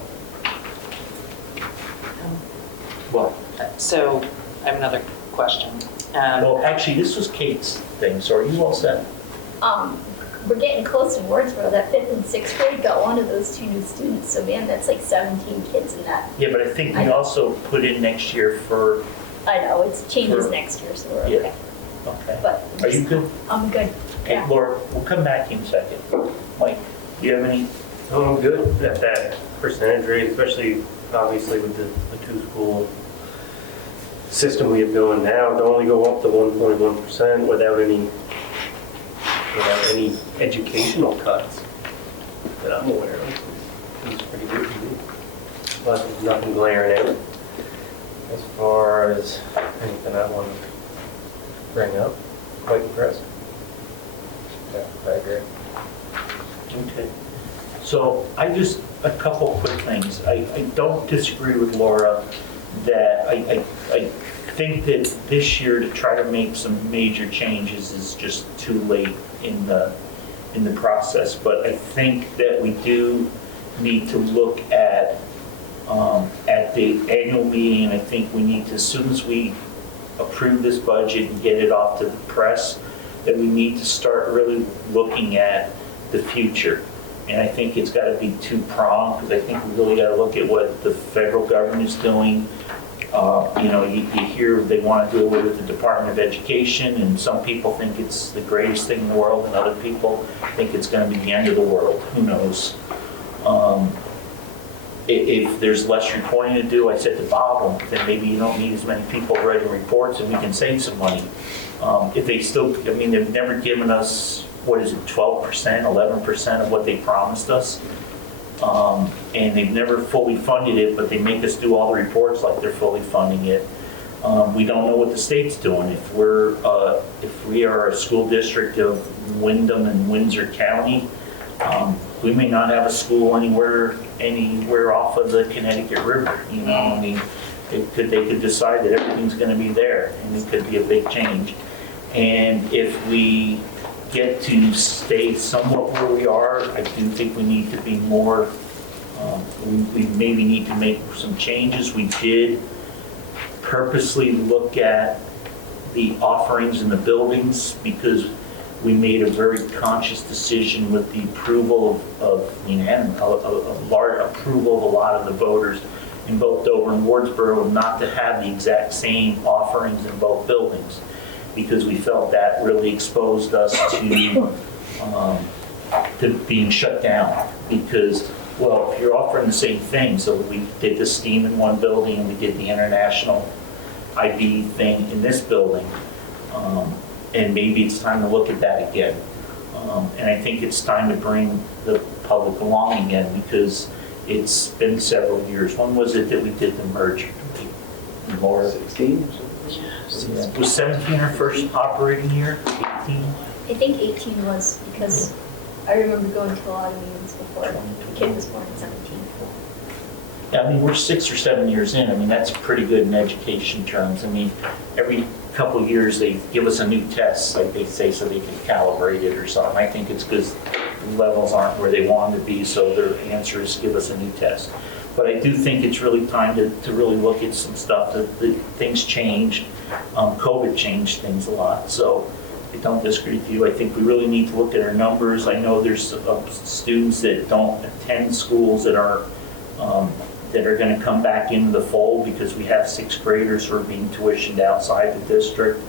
Well, so I have another question. well, actually, this was Kate's thing, so are you all set? we're getting close to Wardsboro. That 5th and 6th grade got one of those 2 new students. So man, that's like 17 kids in that. Yeah, but I think we also put in next year for, I know, it's changes Sure. next year, so we're Yeah. okay. okay. But Are you good? I'm good. Okay, Yeah. Laura, we'll come back in a second. Mike, do you have any? So I'm good at that percentage rate, especially obviously with the 2-school system we have going now, to only go up to 1.1% without any educational cuts that I'm aware of. It's pretty good to me. But there's nothing glaring out. As far as anything I want to bring up, quite impressed. Yeah, I agree. Okay. So a couple quick things. I don't disagree with Laura that I think that this year to try to make some major changes is just too late in the process. But I think that we do need to look at the annual meeting, and I think we need to, as soon as we approve this budget and get it off to the press, that we need to start really looking at the future. And I think it's got to be two-pronged, because I think we really got to look at what the federal government is doing. You hear they want to do away with the Department of Education, and some people think it's the greatest thing in the world, and other people think it's going to be the end of the world. Who knows? If there's less reporting to do, I said to Bob, well, then maybe you don't need as many people writing reports, and we can save some money. If they still, they've never given us, 12%, 11% of what they promised us. And they've never fully funded it, but they make us do all the reports like they're fully funding it. We don't know what the state's doing. If we are a school district of Windham and Windsor County, we may not have a school anywhere off of the Connecticut River. They could decide that everything's going to be there, and it could be a big change. And if we get to stay somewhat where we are, I do think we need to be more, we maybe need to make some changes. We did purposely look at the offerings in the buildings because we made a very conscious decision with the approval of large approval of a lot of the voters in both Dover and Wardsboro not to have the exact same offerings in both buildings, because we felt that really exposed us to being shut down. Because, well, if you're offering the same thing, so we did the STEAM in one building and we did the international IB thing in this building, and maybe it's time to look at that again. And I think it's time to bring the public along again, because it's been several years. When was it that we did the merger? More 16 or something? Yeah. Was 17 our first operating year? 18? I think 18 was, because I remember going to a lot of meetings before the kid was born in 17. Yeah, we're 6 or 7 years in. That's pretty good in education terms. Every couple of years they give us a new test, like they say, so they can calibrate it or something. I think it's because the levels aren't where they want to be, so their answer is give us a new test. But I do think it's really time to really look at some stuff. That things changed. COVID changed things a lot. So I don't disagree with you. I think we really need to look at our numbers. I know there's students that don't attend schools that are going to come back into the fold, because we have 6th graders who are being tuitioned outside the district.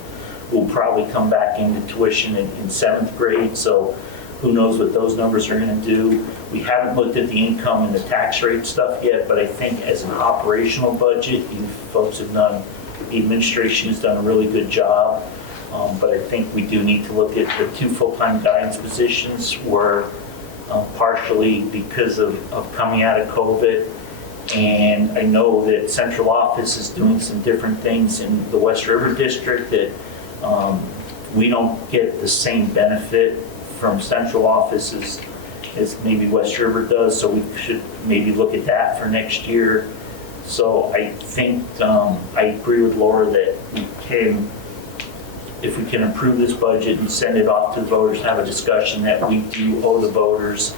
We'll probably come back into tuition in 7th grade. So who knows what those numbers are going to do. We haven't looked at the income and the tax rate stuff yet, but I think as an operational budget, you folks have done, the administration has done a really good job. But I think we do need to look at the 2 full-time guidance positions were partially because of coming out of COVID. And I know that central office is doing some different things in the West River district that we don't get the same benefit from central offices as maybe West River does, so we should maybe look at that for next year. So I think I agree with Laura that if we can approve this budget and send it off to the voters, have a discussion, that we do owe the voters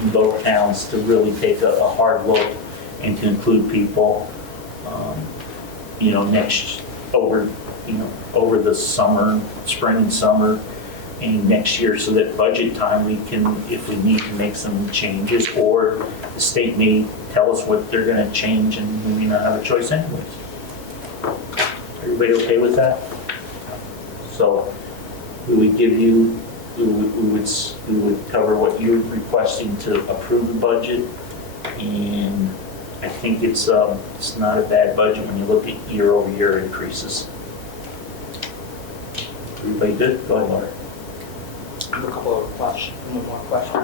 in both towns to really take a hard look and to include people, over the summer, spring and summer, and next year, so that budget time we can, if we need to make some changes, or the state may tell us what they're gonna change and we may not have a choice anyways. Everybody okay with that? So we would give you, we would cover what you're requesting to approve the budget, and I think it's not a bad budget when you look at year-over-year increases. Everybody good? Go ahead, Laura. I have a couple of questions, one more question.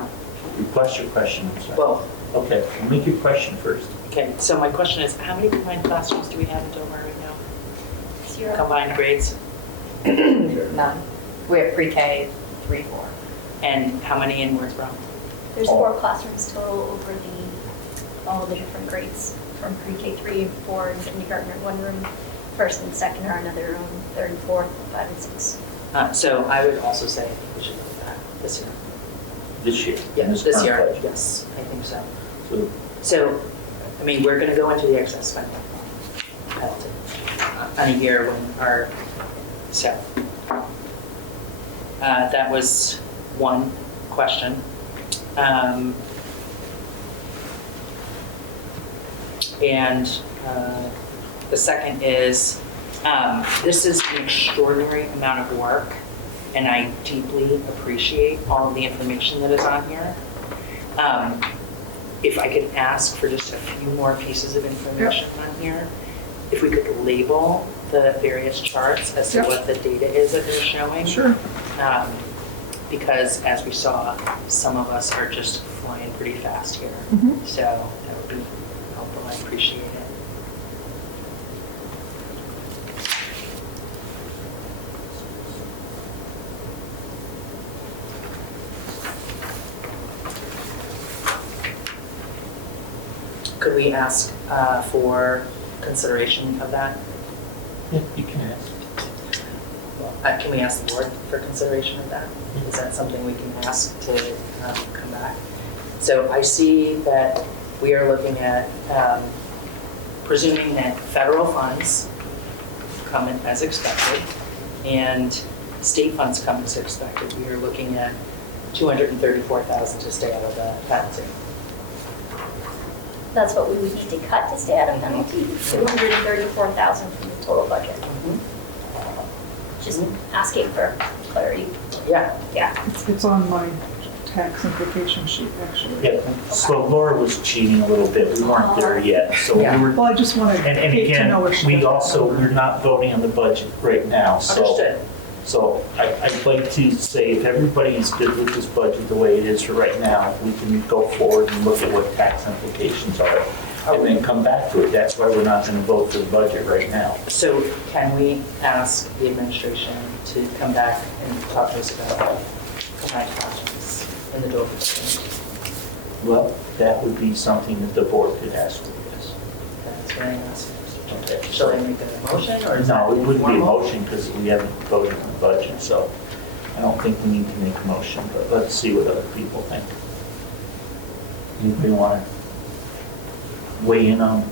Request your question, I'm sorry. Well, Okay, make your question first. okay, so my question is, how many combined classrooms do we have in Dover right now? 0. Combined grades? None. We have pre-K, 3, 4. And how many in Wardsboro? There's 4 classrooms total over all the different grades, from pre-K 3 and 4 and kindergarten in one room, first and second are another room, third and fourth, 5 and 6. So I would also say I think we should look at that this year. This year? Yeah, in this current year, budget. yes, I think so. So So, I mean, we're gonna go into the excess spending penalty on a year when our, so. That was one question. And the second is, this is an extraordinary amount of work, and I deeply appreciate all of the information that is on here. If I could ask for just a few more pieces of information on here, if we could label the various charts as to what the data is that they're showing. Sure. Because as we saw, some of us are just flying pretty fast here. Mhm. So that would be helpful, I appreciate it. Could we ask for consideration of that? yeah, you can ask. Can we ask the board for consideration of that? Is that something we can ask to come back? So I see that we are looking at presuming that federal funds come in as expected and state funds come as expected. We are looking at $234,000 to stay out of the penalty. That's what we would need to cut to stay out of penalty, 234,000 from the total budget. Just asking for clarity. Yeah. Yeah. It's on my tax implication sheet, actually. Yeah, so Laura was cheating a little bit, we weren't there yet, so we Yeah. were, Well, I just wanted and Kate to again, know what she we did. also, we're not voting on the budget right now, so. Understood. So I'd like to say, if everybody's good with this budget the way it is for right now, we can go forward and look at what tax implications are, and then come back to it. That's why we're not gonna vote for the budget right now. So can we ask the administration to come back and talk to us about combined classrooms in the Dover district? Well, that would be something that the board could ask for, yes. That's very nice. Okay. Shall I make a motion or is that? No, it wouldn't be a formal? motion because we haven't voted on the budget, so I don't think we need to make a motion, but let's see what other people think. Anybody want to weigh in on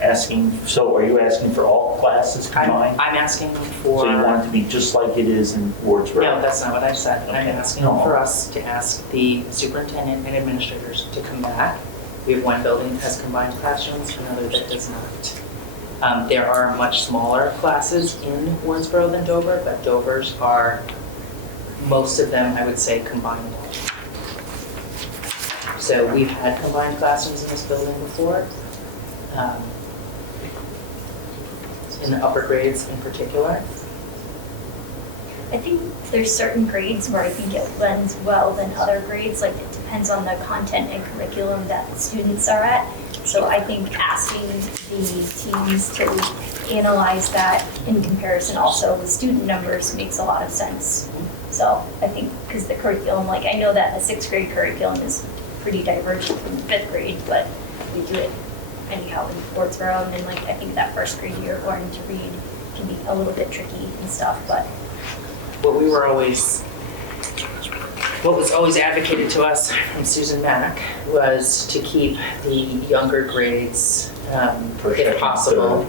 asking, so are you asking for all classes combined? I'm asking for. So you want it to be just like it is in Wardsboro? No, that's not what I said. I'm Okay. asking No. for us to ask the superintendent and administrators to come back. We have one building that has combined classrooms, another that does not. There are much smaller classes in Wardsboro than Dover, but Dover's are, most of them, I would say, combined. So we've had combined classrooms in this building before, in the upper grades in particular. I think there's certain grades where I think it blends well than other grades, like it depends on the content and curriculum that the students are at. So I think asking the teams to analyze that in comparison also with student numbers makes a lot of sense. So I think, because the curriculum, like I know that the 6th grade curriculum is pretty divergent from the 5th grade, but we do it anyhow in Wardsboro, and then like I think that 1st grade year learning to read can be a little bit tricky and stuff, but What was always advocated to us from Susan Mack was to keep the younger grades, if possible,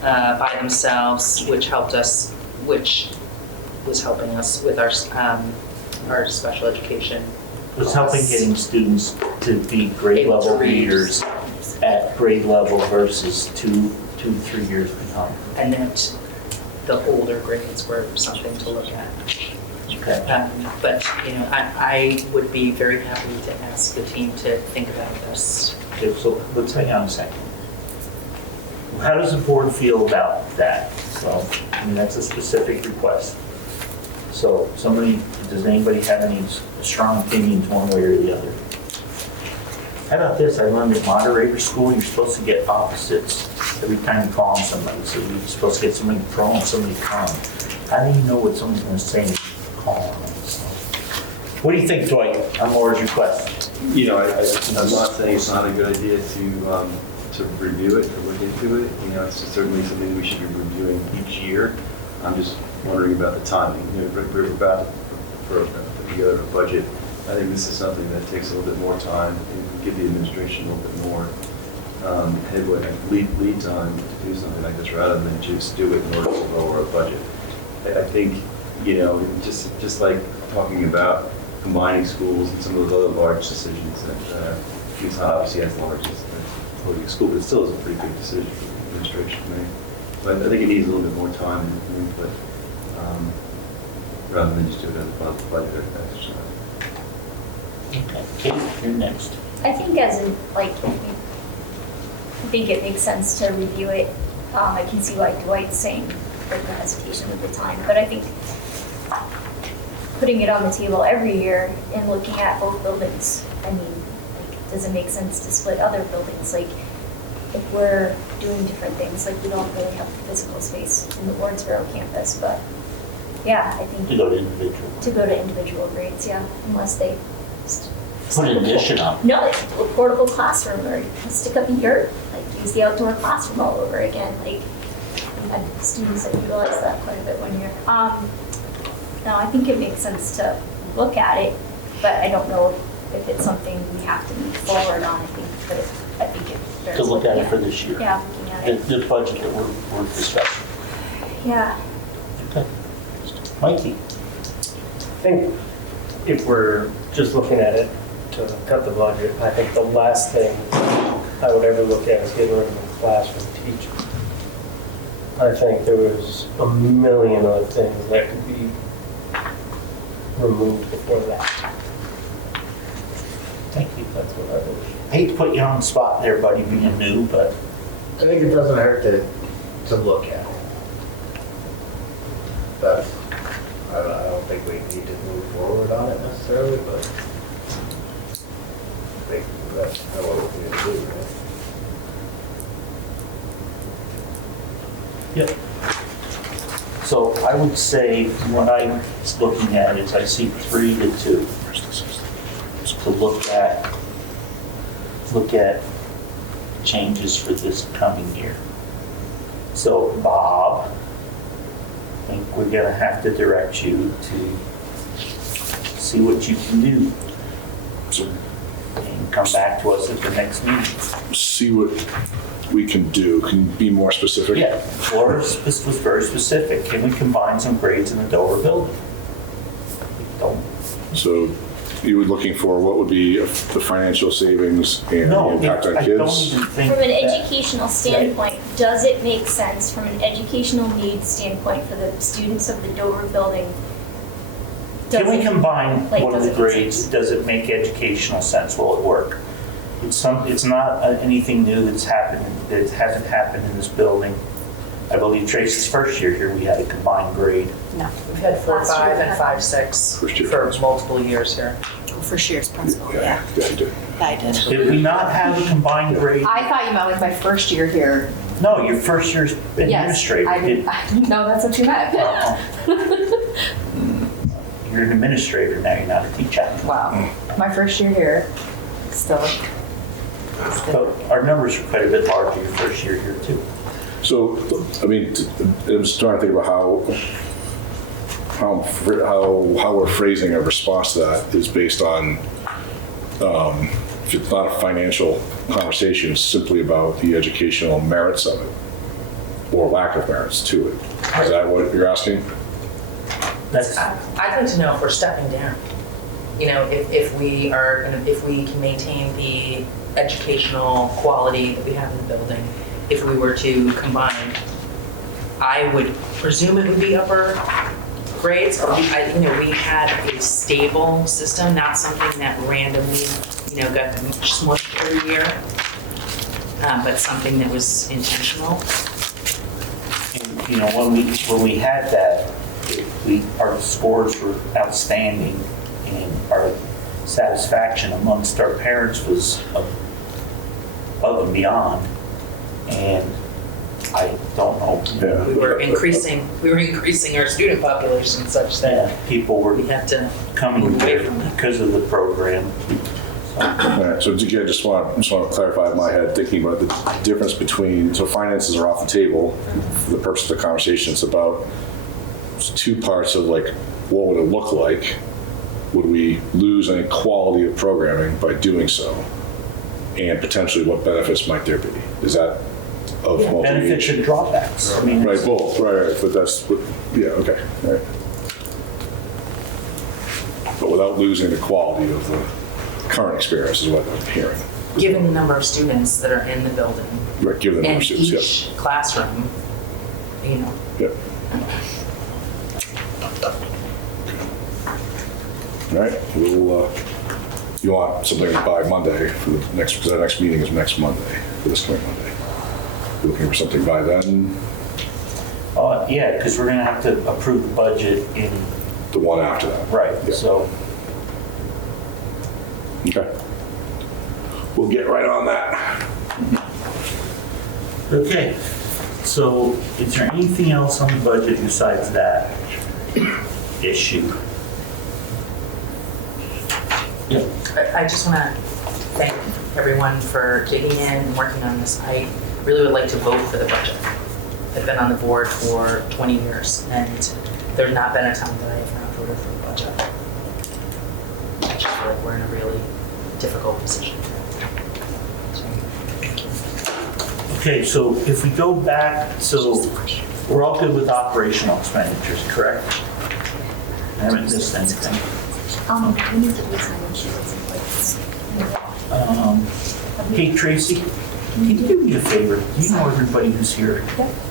by themselves, which helped us, which was helping us with our special education. Was helping getting students to be grade Able to level read. readers at grade level versus 2 to 3 years behind. And that the older grades were something to look at. Okay. But, I would be very happy to ask the team to think about this. Okay, so let's hang on a second. How does the board feel about that? So, that's a specific request. So does anybody have any strong opinions one way or the other? How about this? I learned at moderator school, you're supposed to get opposites every time you call on somebody. So you're supposed to get somebody pro and somebody con. How do you know what someone's going to say when you call on them? So, what do you think, Dwight, on Laura's request? I'm not saying it's not a good idea to review it, to look into it. It's certainly something we should be reviewing each year. I'm just wondering about the timing. We're about to put together a budget. I think this is something that takes a little bit more time and give the administration a little bit more headway, lead time to do something like this rather than just do it in order to lower a budget. I think, just like talking about combining schools and some of those other large decisions that it's not obviously as large as closing a school, but it still is a pretty big decision for the administration to make. But I think it needs a little bit more time and input rather than just do it as a budget exercise. Okay, Kate, you're next. I think I think it makes sense to review it. I can see why Dwight's saying the hesitation at the time, but I think putting it on the table every year and looking at both buildings, does it make sense to split other buildings? If we're doing different things, we don't really have physical space in the Wardsboro campus, but yeah, I think To go to individual. grades, yeah, unless they Put an addition up. No, a portable classroom or stick up in dirt, use the outdoor classroom all over again. We had students that utilized that quite a bit one year. No, I think it makes sense to look at it, but I don't know if it's something we have to move forward on. I think it bears To look at looking it for this year. Yeah, looking at it. The budget that we're discussing. Yeah. Okay. Mikey? I think if we're just looking at it to cut the budget, I think the last thing I would ever look at is getting rid of a classroom teacher. I think there was a million other things that could be removed before that. Thank you. That's what I believe. I hate to put you on the spot there, buddy, being new, but I think it doesn't hurt to look at it. But I don't think we need to move forward on it necessarily, but I think that's what we need to do, right? yeah. So I would say when I'm looking at it, I see 3 to 2. To look at changes for this coming year. So Bob, I think we're gonna have to direct you to see what you can do. And come back to us at the next meeting. See what we can do. Can you be more specific? Yeah, Laura's was very specific. Can we combine some grades in the Dover building? Don't. So you were looking for what would be the financial savings and the No, impact on I don't kids? even think From an that. educational standpoint, does it make sense from an educational needs standpoint for the students of the Dover building? Can we Does it- combine one of does the it make grades? sense? Does it make educational sense? Will it work? It's not anything new that hasn't happened in this building. I believe Tracy's first year here, we had a combined grade. No, we've had 4-5 Last year we and had- 5-6 First year. for multiple years here. First year's principal, yeah. Yeah, you did. I did. Did we not have a combined grade? I thought you meant like my first year here. No, your first year's Yes, administrator. I did. No, that's what you meant. You're an administrator now, you're not a teacher. Wow. My first year here, still. So our numbers are quite a bit larger your first year here too. So, I'm just trying to think about how we're phrasing a response to that is based on, if it's not a financial conversation, it's simply about the educational merits of it, or lack of merits to it. Is that what you're asking? That's, I'd like to know if we're stepping down. You know, if we can maintain the educational quality that we have in the building, if we were to combine, I would presume it would be upper grades. We had a stable system, not something that randomly, got smushed every year, but something that was intentional. and, when we had that, our scores were outstanding, and our satisfaction amongst our parents was above and beyond. And I don't know. Yeah. We were increasing our student population such that People were we had to coming move away there from it. because of the program. All right, so again, just want to clarify in my head, thinking about the difference between, so finances are off the table for the purpose of the conversation. It's about two parts of like, what would it look like? Would we lose any quality of programming by doing so? And potentially what benefits might there be? Is that of multi-age? Benefits and drawbacks. I mean, Right, both, right, but that's, yeah, okay, all right. But without losing the quality of the current experience is what I'm hearing. Given the number of students that are in the building Right, give them more and students, each classroom, Yep. All right, we'll, you want something by Monday for the next, because our next meeting is next Monday, for this coming Monday. You looking for something by then? yeah, because we're going to have to approve the budget in. The one after that? Right, Yeah. so. Okay. We'll get right on that. Okay, so is there anything else on the budget besides that issue? Yep. I just want to thank everyone for digging in and working on this. I really would like to vote for the budget. I've been on the board for 20 years, and there's not been a time that I have not voted for the budget. I just feel like we're in a really difficult position. So, thank you. Okay, so if we go back, so we're all good with operational expenditures, correct? I haven't missed anything. We need to do some insurance in place. Hey, Tracy, can you do me a favor? You know everybody who's here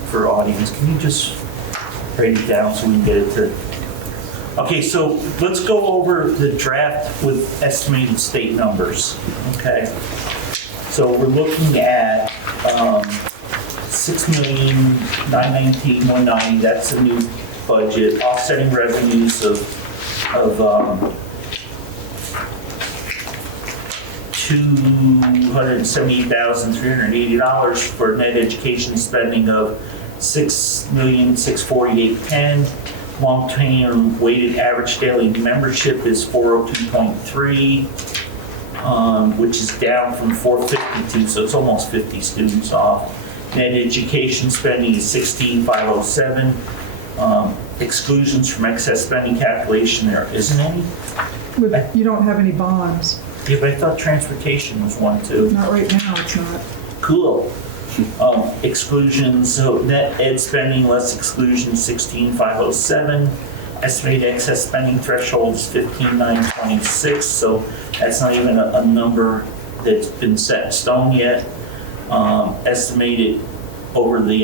for audience. Can you just write it down so we can get it to... Okay, so let's go over the draft with estimated state numbers, okay? So we're looking at $6,919,190. That's a new budget. Offsetting revenues of $278,380 for net education spending of $6,648,10. Long-term weighted average daily membership is 402.3, which is down from 452, so it's almost 50 students off. Net education spending is 16,507. Exclusions from excess spending calculation, there isn't any. You don't have any bonds. Yeah, but I thought transportation was one too. Not right now, it's not. Cool. Exclusions, so net ed spending less exclusions, 16,507. Estimated excess spending threshold is 15,926, so that's not even a number that's been set in stone yet. Estimated over the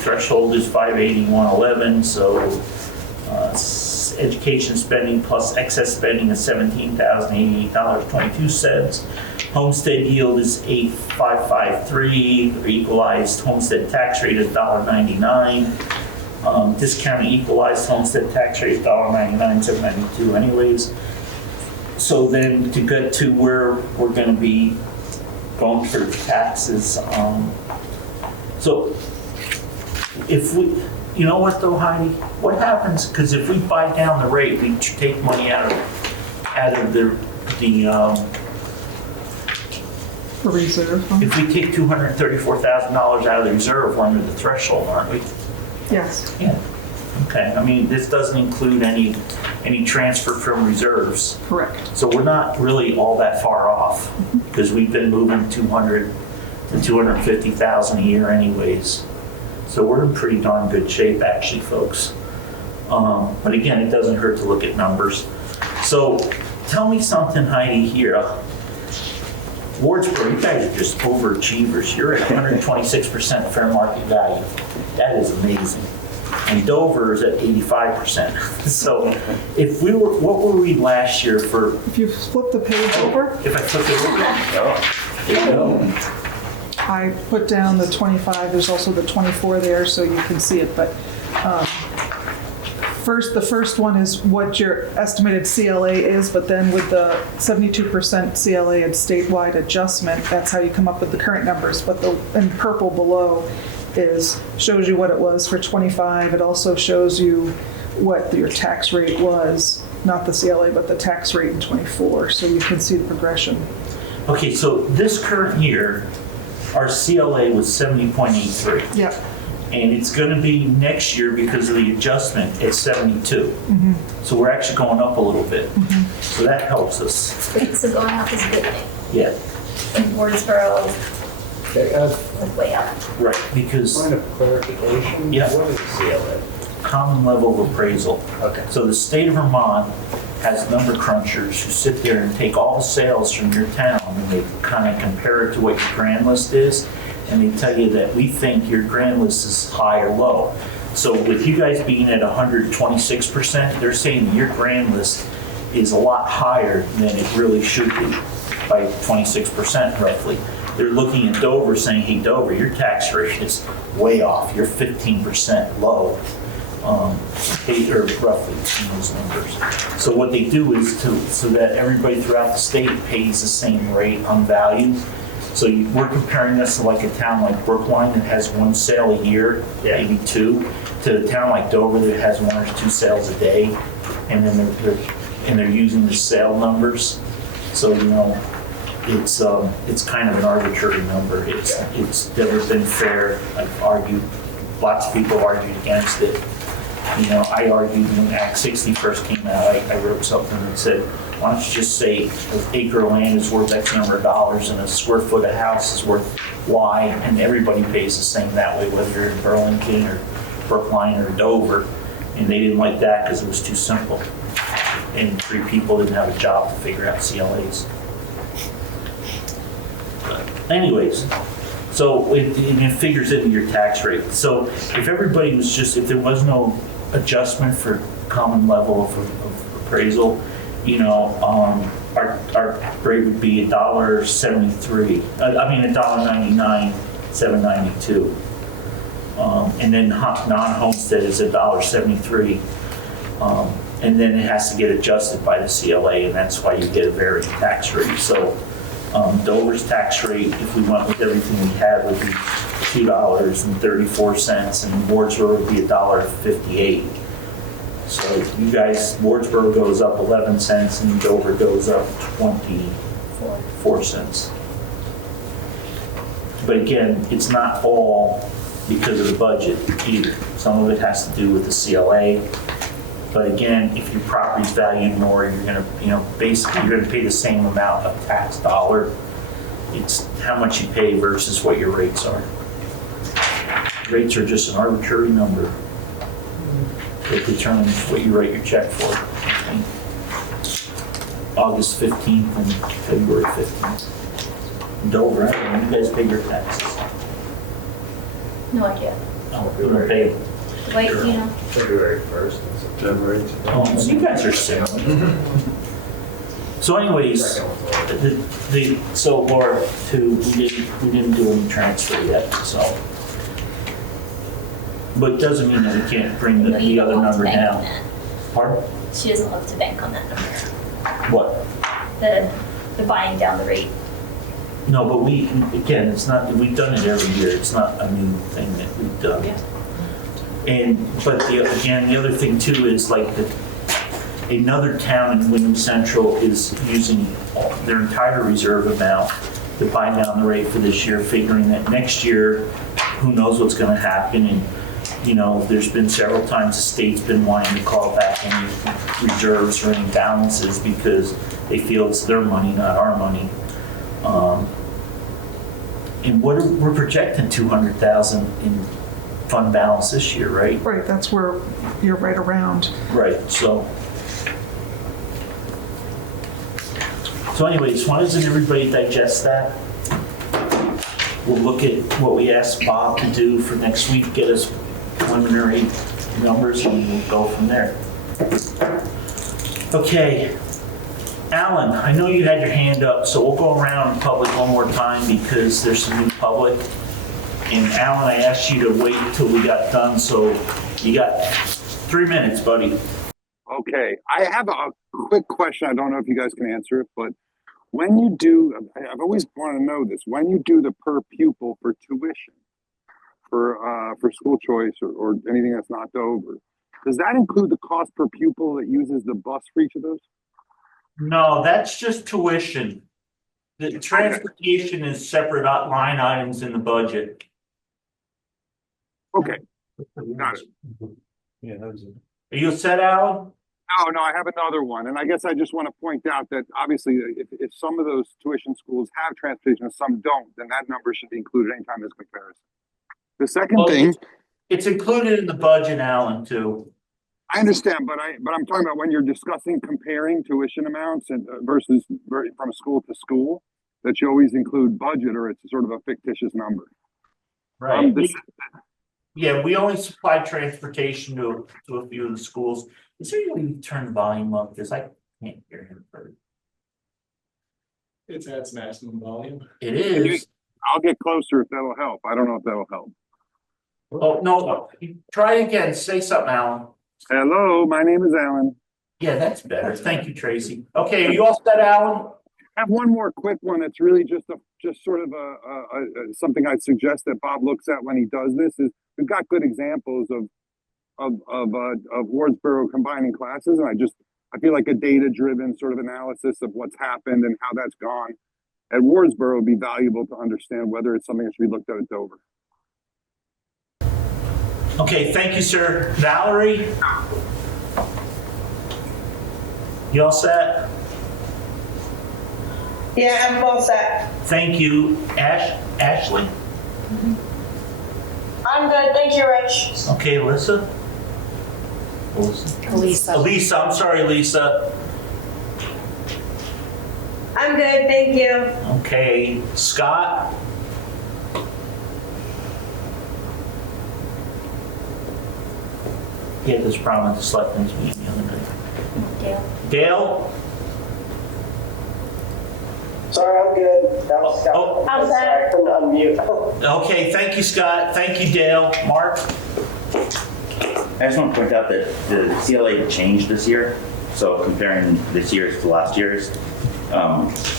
threshold is 581.11, so education spending plus excess spending is $17,088.22. Homestead yield is 8,553. The equalized homestead tax rate is $1.99. Discounted equalized homestead tax rate is $1.99, $7.92 anyways. So then to get to where we're going to be going for taxes, so if we, you know what though, Heidi? What happens, because if we buy down the rate, we take money out of the reserve fund? If we take $234,000 out of the reserve, we're under the threshold, aren't we? Yes. Yeah. Okay, I mean, this doesn't include any transfer from reserves. Correct. So we're not really all that far off, because we've been moving 200 to 250,000 a year anyways. So we're in pretty darn good shape, actually, folks. But again, it doesn't hurt to look at numbers. So tell me something, Heidi, here. Wardsboro, you guys are just overachievers. You're at 126% fair market value. That is amazing. And Dover is at 85%. So if we were, what were we last year for? If you flip the page over, If I flip it over? There you go. I put down the 25, there's also the 24 there, so you can see it, but the first one is what your estimated CLA is, but then with the 72% CLA and statewide adjustment, that's how you come up with the current numbers. But the in purple below shows you what it was for 25. It also shows you what your tax rate was, not the CLA, but the tax rate in 24, so you can see the progression. Okay, so this current year, our CLA was 70.83. Yep. And it's going to be next year because of the adjustment at 72. So we're actually going up a little bit. So that helps us. So going up is a good thing. Yeah, In Wardsboro, Okay, like way up. right, because point of clarification. Yeah. What is CLA? common level of appraisal. Okay. So the state of Vermont has number crunchers who sit there and take all the sales from your town and they kind of compare it to what your grand list is. And they tell you that we think your grand list is high or low. So with you guys being at 126%, they're saying your grand list is a lot higher than it really should be by 26% roughly. They're looking at Dover saying, hey Dover, your tax rate is way off. You're 15% low, or roughly in those numbers. So what they do is so that everybody throughout the state pays the same rate on value. So we're comparing this to like a town like Brookline that has one sale a year, maybe two, to a town like Dover that has one or two sales a day, and then they're using the sale numbers. So it's kind of an arbitrary number. It's never been fair. I've argued, lots of people argued against it. I argued when Act 60 first came out. I wrote something that said, why don't you just say an acre of land is worth X number of dollars and a square foot of house is worth Y, and everybody pays the same that way, whether you're in Burlington or Brookline or Dover. And they didn't like that because it was too simple. And 3 people didn't have a job to figure out CLAs. Anyways, so it figures into your tax rate. So if everybody was if there was no adjustment for common level of appraisal, our rate would be $1.73. $1.99, $7.92. And then non-homestead is $1.73. And then it has to get adjusted by the CLA, and that's why you get a varying tax rate. So Dover's tax rate, if we went with everything we had, would be $2.34, and Wardsboro would be $1.58. So you guys, Wardsboro goes up 11 cents and Dover goes up 24 cents. But again, it's not all because of the budget either. Some of it has to do with the CLA. But again, if your property's valued more, you're gonna, basically you're gonna pay the same amount of tax dollar. It's how much you pay versus what your rates are. Rates are just an arbitrary number that determines what you write your check for. August 15th and February 15th. Dover, I don't know, you guys pay your taxes. No idea. Oh, you don't pay. Like, February 1st and September 8th. Oh, so you guys are similar. So anyways, so Laura, we didn't do any transfer yet, so. But it doesn't mean that we can't bring the other number down. Pardon? She doesn't love to bank on that number. What? The buying down the rate. No, but it's not, we've done it every year. It's not a new thing that we've done. Yeah. But the other thing too is like another town in Wyndham Central is using their entire reserve amount to buy down the rate for this year, figuring that next year, who knows what's going to happen. And, there's been several times the state's been wanting to call back any reserves or any balances because they feel it's their money, not our money. And we're projecting $200,000 in fund balance this year, right? Right, that's where you're right around. Right, so. So anyways, why doesn't everybody digest that? We'll look at what we asked Bob to do for next week, get us preliminary numbers, and we'll go from there. Okay, Alan, I know you had your hand up, so we'll go around in public one more time because there's some new public. And Alan, I asked you to wait until we got done, so you got 3 minutes, buddy. Okay, I have a quick question. I don't know if you guys can answer it, but when you do, I've always wanted to know this, when you do the per pupil for tuition, for school choice or anything that's not over, does that include the cost per pupil that uses the bus for each of those? No, that's just tuition. The transportation is separate line items in the budget. Okay, got it. Yeah, that was it. Are you set, Alan? No, I have another one. And I guess I just want to point out that obviously if some of those tuition schools have transportation and some don't, then that number should be included anytime there's comparison. The second thing. It's included in the budget, Alan, too. I understand, but I'm talking about when you're discussing comparing tuition amounts and versus from school to school, that you always include budget or it's sort of a fictitious number. Right. Yeah, we only supply transportation to a few of the schools. Is there any way you turn the volume up? Because I can't hear him. It's at its maximum volume. It is. I'll get closer if that'll help. I don't know if that'll help. Oh, no. Try again. Say something, Alan. Hello, my name is Alan. Yeah, that's better. Thank you, Tracy. Okay, are you all set, Alan? I have one more quick one. That's really just sort of something I'd suggest that Bob looks at when he does this. Is we've got good examples of Wardsboro combining classes, and I feel like a data-driven sort of analysis of what's happened and how that's gone at Wardsboro would be valuable to understand whether it's something that should be looked at Dover. Okay, thank you, sir. Valerie? You all set? Yeah, I'm all set. Thank you. Ashley? I'm good, thank you, Rich. Okay, Alyssa? Elisa, I'm sorry, Lisa. I'm good, thank you. Okay, Scott? He had this problem at the selectmen's meeting the other night. Dale? Sorry, I'm good. That was Scott. Oh. I'm sorry, I couldn't unmute. Okay, thank you, Scott. Thank you, Dale. Mark? I just want to point out that the CLA changed this year. So comparing this year's to last year's,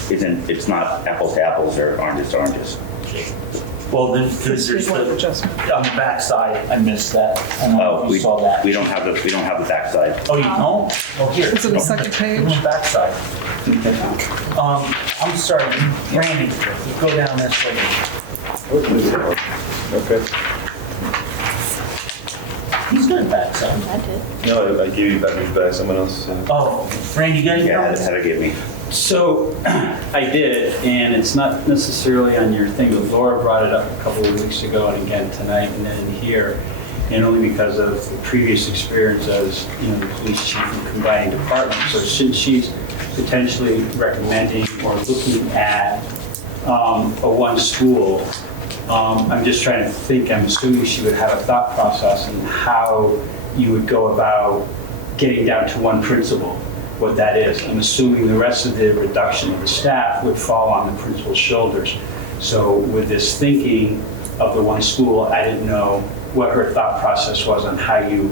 it's not apples to apples or oranges to oranges. Well, there's on the backside. I missed that. I don't know if you saw that. We don't have the backside. Oh, you don't? Oh, here. It's on the second page. Backside. I'm sorry, Randy. Go down this way. Okay. He's good backside. I did. No, I gave you back. Someone else. Oh, Randy, you got any Yeah, comments? that's Heather gave me. So I did, and it's not necessarily on your thing, but Laura brought it up a couple of weeks ago and again tonight and then here, and only because of the previous experience as, the police chief in combining departments. So since she's potentially recommending or looking at a one school, I'm just trying to think, I'm assuming she would have a thought process on how you would go about getting down to one principal, what that is. I'm assuming the rest of the reduction of the staff would fall on the principal's shoulders. So with this thinking of the one school, I didn't know what her thought process was on how you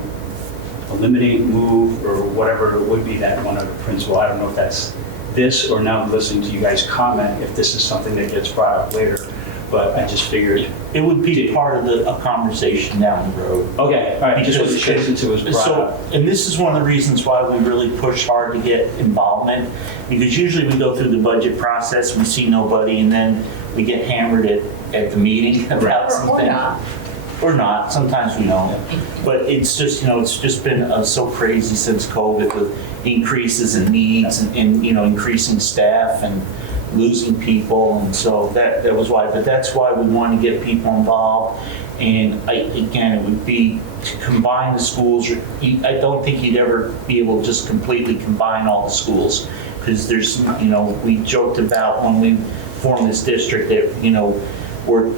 eliminate, move, or whatever it would be that one other principal. I don't know if that's this or now listening to you guys comment if this is something that gets brought up later. But I just figured it would be part of a conversation down the road. Okay, all right, just what you said since it was brought up. And this is one of the reasons why we really push hard to get involvement, because usually we go through the budget process, we see nobody, and then we get hammered at the meeting about something. Or not, sometimes we don't. But it's just, it's just been so crazy since COVID with increases in needs and increasing staff and losing people, and so that was why. But that's why we want to get people involved. And again, it would be to combine the schools. I don't think you'd ever be able to just completely combine all the schools. Because there's, we joked about when we formed this district that, we're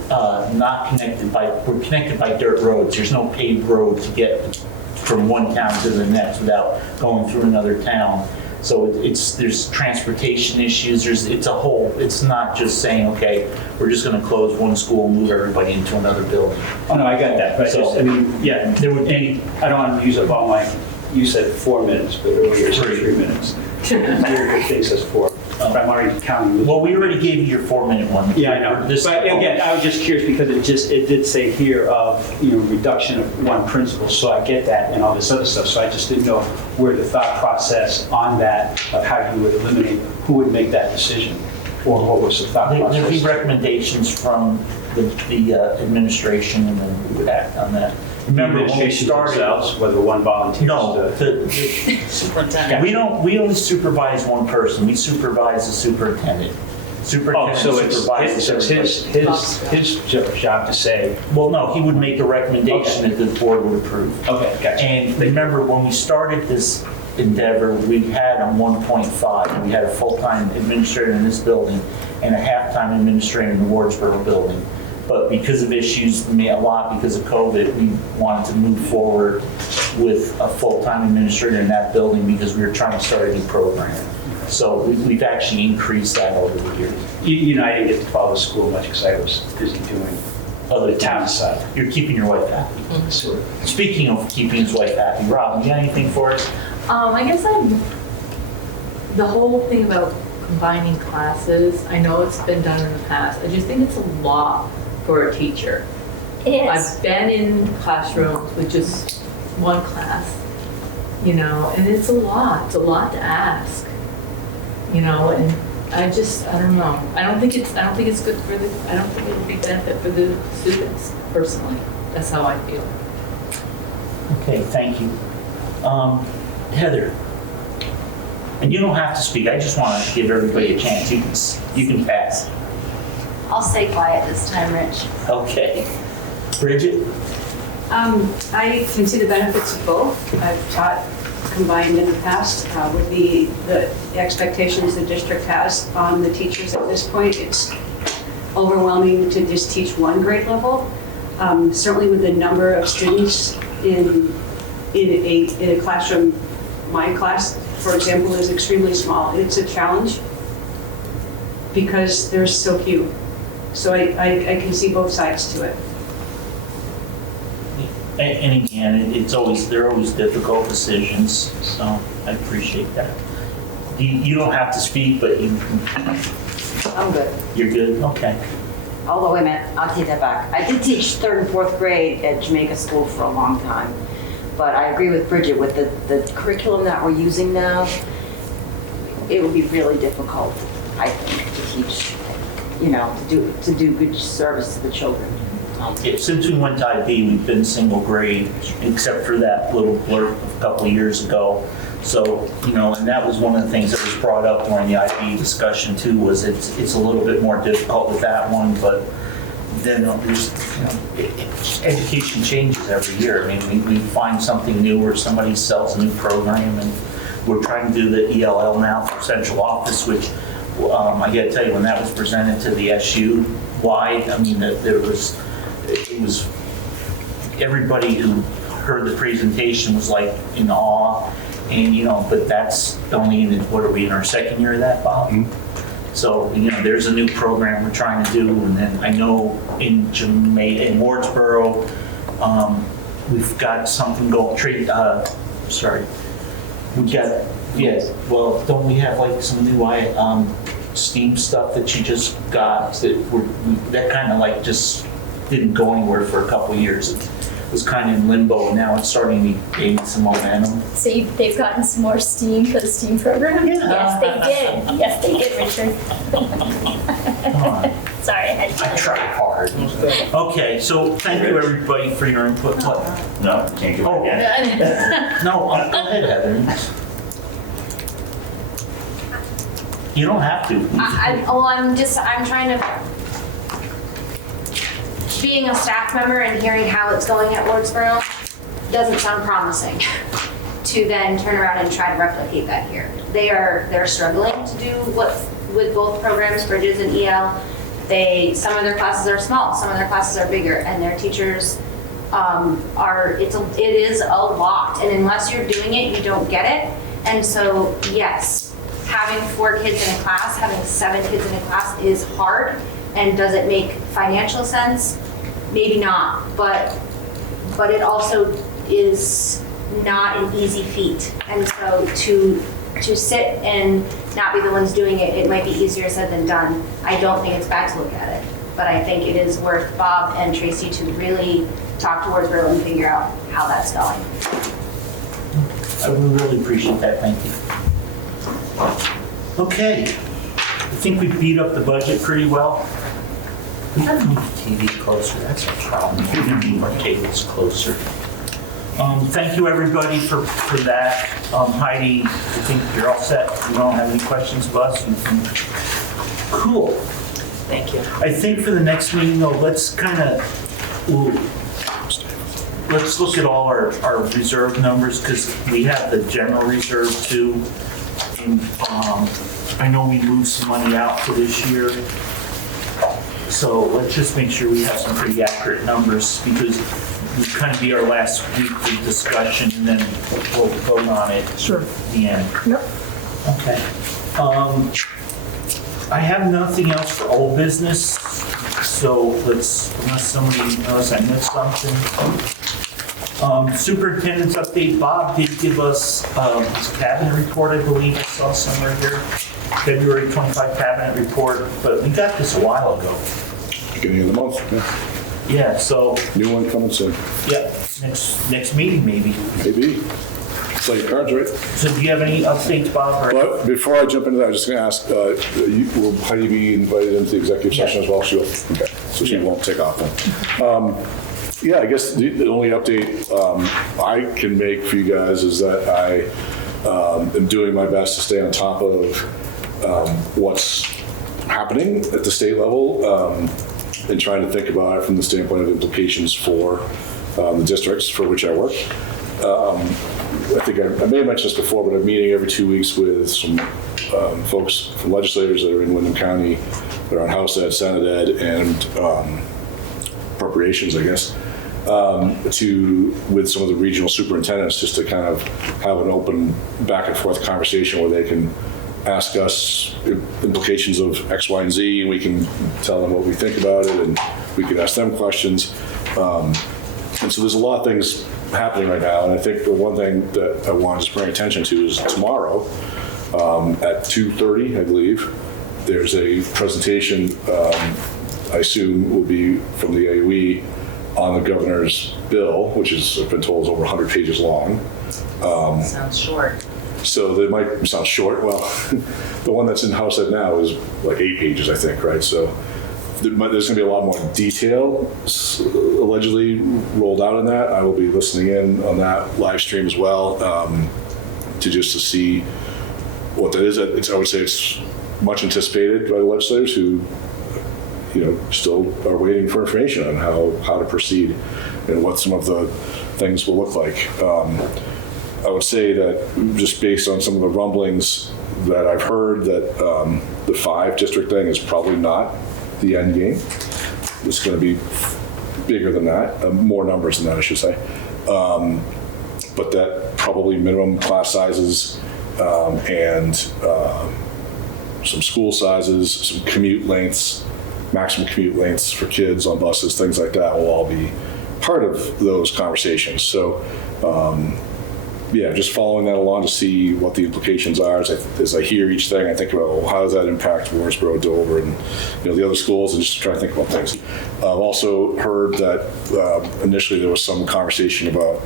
not connected we're connected by dirt roads. There's no paved road to get from one town to the next without going through another town. So there's transportation issues. It's not just saying, okay, we're just going to close one school and move everybody into another building. Oh, no, I got that, but So- I don't want to use up all you said 4 minutes, but earlier you said 3 minutes. Your thing says 4. I'm already counting. Well, we already gave you your 4-minute one. Yeah, I know. But again, I was just curious because it did say here of, reduction of one principal, so I get that and all this other stuff. So I just didn't know where the thought process on that of how you would eliminate, who would make that decision, or what was the thought process? There'd be recommendations from the administration, and then we would act on that. Remember when we Administration started? themselves, whether one volunteers? No, the Superintendent. we only supervise one person. We supervise the superintendent. Oh, Superintendent so it's supervises everybody. his job to say, Well, no, he would make a recommendation that the board would approve. okay, gotcha. And remember, when we started this endeavor, we had a 1.5. We had a full-time administrator in this building and a half-time administrator in the Wardsboro building. But because of issues, a lot because of COVID, we wanted to move forward with a full-time administrator in that building because we were trying to start a new program. So we've actually increased that over the years. I didn't get to follow school much because I was busy doing Other the town side. You're keeping your wife happy. Sort of. Speaking of keeping his wife happy, Rob, you got anything for us? I guess the whole thing about combining classes, I know it's been done in the past. I just think it's a lot for a teacher. It is. I've been in classrooms with just one class, and it's a lot. It's a lot to ask, and I don't know. I don't think it's good for I don't think it'll be benefit for the students personally. That's how I feel. Okay, thank you. Heather, and you don't have to speak. I just want to give everybody a chance. You can pass. I'll stay quiet this time, Rich. Okay. Bridget? I can see the benefits of both. I've taught combined in the past with the expectations the district has on the teachers at this point. It's overwhelming to just teach one grade level. Certainly with the number of students in a classroom, my class, for example, is extremely small. It's a challenge because there's so few. So I can see both sides to it. And again, they're always difficult decisions, so I appreciate that. You don't have to speak, but you. I'm good. You're good? Okay. Although, wait a minute, I'll take that back. I did teach 3rd and 4th grade at Jamaica School for a long time. But I agree with Bridget, with the curriculum that we're using now, it would be really difficult, I think, to teach, to do good service to the children. Yeah, since we went to IB, we've been single grade, except for that little blurb a couple of years ago. So, and that was one of the things that was brought up during the IB discussion too, was it's a little bit more difficult with that one, but then there's, education changes every year. I mean, we find something new or somebody sells a new program, and we're trying to do the ELL now for central office, which I got to tell you, when that was presented to the SU wide, I mean, it was everybody who heard the presentation was like in awe, and but that's only what are we in our 2nd year of that, Bob? Mm-hmm. So there's a new program we're trying to do, and then I know in Wardsboro, we've got something going. Well, don't we have like some new STEAM stuff that you just got that kind of like just didn't go anywhere for a couple of years. It was kind of in limbo, and now it's starting to gain some momentum. So they've gotten some more steam for the STEAM program? Yeah. Yes, they did. Yes, they did, Richard. Sorry, I tried hard. Okay, so thank you everybody for your input. What? No, can't do it again. No, go ahead, Heather. You don't have to. I'm trying to. being a staff member and hearing how it's going at Wardsboro doesn't sound promising to then turn around and try to replicate that here. They're struggling to do what with both programs, Bridges and EL. Some of their classes are small, some of their classes are bigger, and their teachers it is a lot, and unless you're doing it, you don't get it. And so, yes, having 4 kids in a class, having 7 kids in a class is hard. And does it make financial sense? Maybe not, but it also is not an easy feat. And so to sit and not be the ones doing it, it might be easier said than done. I don't think it's bad to look at it, but I think it is worth Bob and Tracy to really talk to Wardsboro and figure out how that's going. I would really appreciate that, thank you. Okay, I think we beat up the budget pretty well. We gotta move the TV closer, that's our problem. We're gonna move our tables closer. Thank you, everybody, for that. Heidi, I think you're all set. You don't have any questions of us? Cool. Thank you. I think for the next meeting, though, let's look at all our reserve numbers, because we have the general reserve too. And I know we moved some money out for this year. So let's just make sure we have some pretty accurate numbers, because it'll kind of be our last week of discussion, and then we'll vote on it at the end. Yep. Okay. I have nothing else for old business, so unless somebody knows I missed something. Superintendent's update, Bob did give us his cabinet report, I believe I saw somewhere here. February 25 cabinet report, but we got this a while ago. Beginning of the month, yeah. Yeah, so. New one coming soon. Yeah, next meeting maybe. Maybe. Play your cards right. So do you have any updates, Bob? But before I jump into that, I was just going to ask, will Heidi be invited into the executive session as well? She will. Okay, so she won't take off then. Yeah, I guess the only update I can make for you guys is that I am doing my best to stay on top of what's happening at the state level and trying to think about it from the standpoint of implications for the districts for which I work. I think I may have mentioned this before, but I'm meeting every 2 weeks with some folks, from legislators that are in Windham County, that are on House Ed, Senate Ed, and appropriations, I guess, with some of the regional superintendents, just to kind of have an open back and forth conversation where they can ask us implications of X, Y, and Z, and we can tell them what we think about it, and we can ask them questions. And so there's a lot of things happening right now, and I think the one thing that I want to bring attention to is tomorrow at 2:30, I believe, there's a presentation, I assume will be from the AOE on the governor's bill, which is, I've been told, is over 100 pages long. Sounds short. So they might sound short. Well, the one that's in House Ed now is like 8 pages, I think, right? So there's going to be a lot more detail allegedly rolled out in that. I will be listening in on that live stream as well to see what that is. I would say it's much anticipated by the legislators who, still are waiting for information on how to proceed and what some of the things will look like. I would say that just based on some of the rumblings that I've heard, that the 5 district thing is probably not the end game. It's going to be bigger than that, more numbers than that, I should say. But that probably minimum class sizes and some school sizes, some commute lengths, maximum commute lengths for kids on buses, things like that will all be part of those conversations. So, just following that along to see what the implications are. As I hear each thing, I think about, well, how does that impact Wardsboro, Dover, and the other schools, and just try to think about things. I've also heard that initially there was some conversation about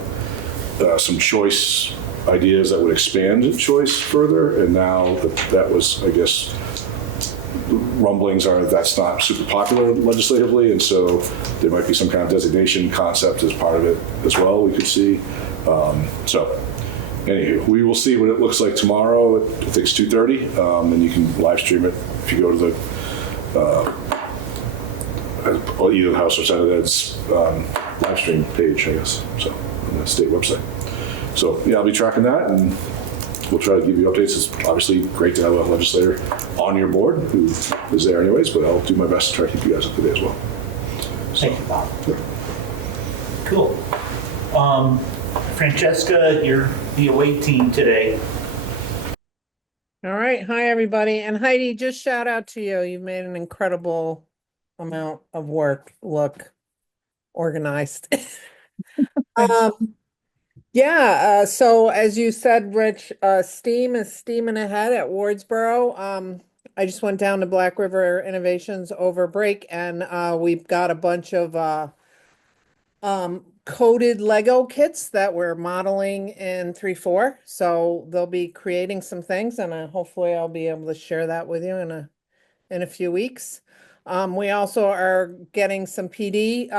some choice ideas that would expand choice further, and now that was, I guess, rumblings are that's not super popular legislatively, and so there might be some kind of designation concept as part of it as well, we could see. Anyway, we will see what it looks like tomorrow. I think it's 2:30, and you can live stream it if you go to the either the House or Senate Ed's live stream page, I guess, so on the state website. So yeah, I'll be tracking that, and we'll try to give you updates. It's obviously great to have a legislator on your board who is there anyways, but I'll do my best to try to keep you guys up to date as well. Thank you, Bob. Cool. Francesca, you're the away team today. All right. Hi, everybody. And Heidi, just shout out to you. You've made an incredible amount of work look organized. So as you said, Rich, STEAM is steaming ahead at Wardsboro. I just went down to Black River Innovations over break, and we've got a bunch of coded Lego kits that we're modeling in 3-4. So they'll be creating some things, and hopefully I'll be able to share that with you in a few weeks. We also are getting some PD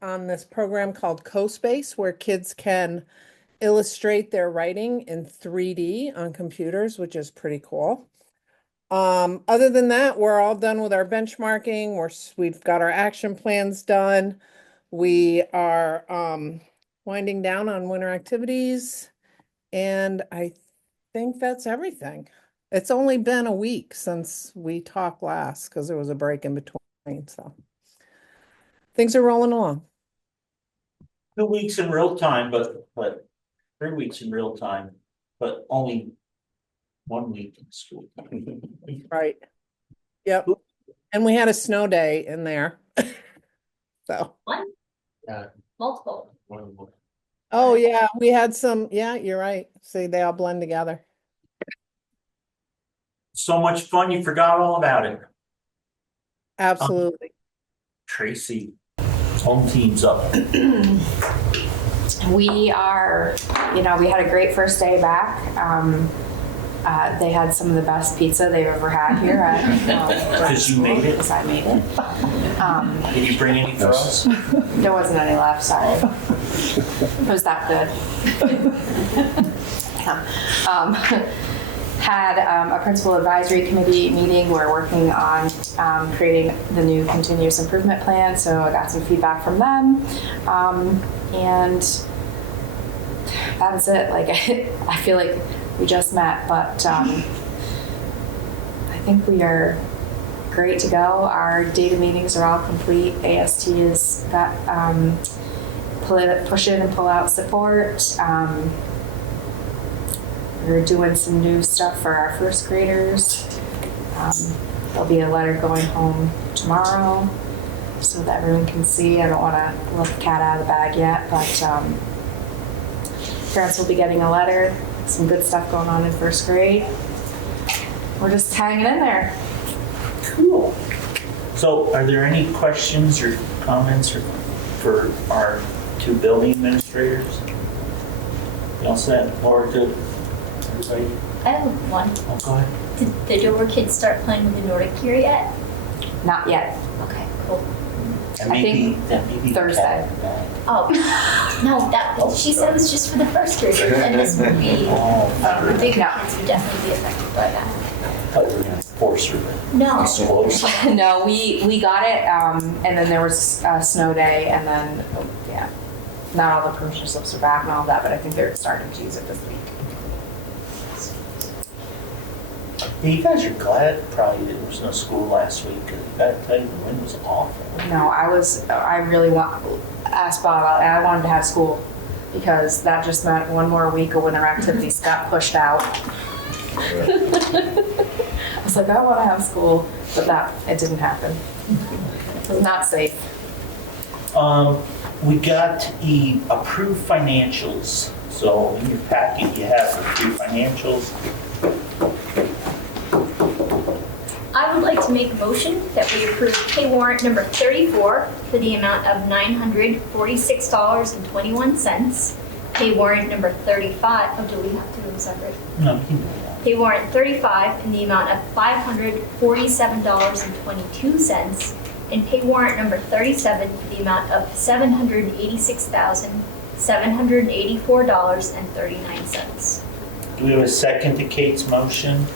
on this program called CoSpace, where kids can illustrate their writing in 3D on computers, which is pretty cool. Other than that, we're all done with our benchmarking. We've got our action plans done. We are winding down on winter activities, and I think that's everything. It's only been a week since we talked last because there was a break in between, so things are rolling along. 2 weeks in real time, but 3 weeks in real time, but only 1 week in school. Right. Yep. And we had a snow day in there. So. One? Multiple. Oh, yeah, we had some, yeah, you're right. See, they all blend together. So much fun, you forgot all about it. Absolutely. Tracy, home team's up. We are, we had a great first day back. They had some of the best pizza they've ever had here at Because you made it? Because I made it. Did you bring any for us? There wasn't any left, sorry. It was that good. Had a principal advisory committee meeting. We're working on creating the new continuous improvement plan, so I got some feedback from them. And that's it. Like, I feel like we just met, but I think we are great to go. Our data meetings are all complete. AST has got push in and pull out support. We're doing some new stuff for our first graders. There'll be a letter going home tomorrow so that everyone can see. I don't want to let the cat out of the bag yet, but parents will be getting a letter. Some good stuff going on in first grade. We're just hanging in there. Cool. So are there any questions or comments for our two building administrators? You all set? Laura, good? Everybody? I have one. Oh, go ahead. Did the Dover kids start playing with the Nordic gear yet? Not yet. Okay, cool. I think Thursday. Oh, no, she said it was just for the first graders, and this would be, the bigger kids would definitely be affected by that. I thought you were going to force her. No. No, we got it, and then there was a snow day, and then, yeah, not all the permission slips are back and all that, but I think they're starting to use it this week. Yeah, you guys are glad probably there was no school last week, because I gotta tell you, the wind was awful. No, I really asked Bob, I wanted to have school, because that just meant one more week of winter activities got pushed out. I was like, I want to have school, but it didn't happen. It was not safe. We got the approved financials. So in your packet, you have approved financials. I would like to make a motion that we approve pay warrant number 34 for the amount of $946.21. Pay warrant number 35, oh, do we have to do them separate? No, you can do that. Pay warrant 35 in the amount of $547.22. And pay warrant number 37 for the amount of $786,784.39. Do we have a second to Kate's motion?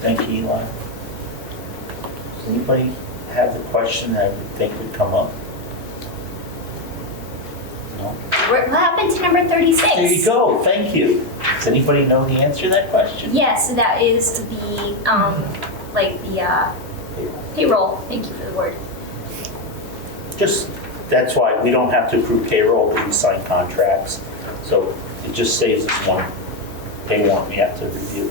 Thank you, Eli. Does anybody have the question that I would think would come up? No? What happened to number 36? There you go, thank you. Does anybody know the answer to that question? Yes, that is the, payroll. Thank you for the word. Just, that's why we don't have to approve payroll because we sign contracts. So it just saves us one pay warrant we have to review.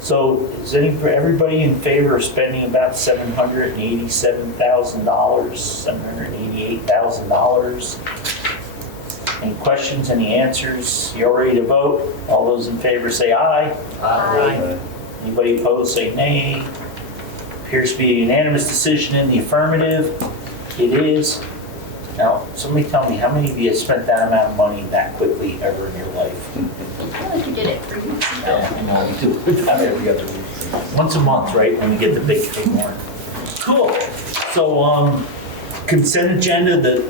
So is everybody in favor of spending about $787,000, $788,000? Any questions, any answers? You all ready to vote? All those in favor say aye. Aye. Anybody opposed say nay. Appears to be a unanimous decision in the affirmative. It is. Now, somebody tell me, how many of you have spent that amount of money that quickly ever in your life? I feel like you did it 3 weeks ago. Once a month, right, when we get the big pay warrant. Cool. So, consent agenda, the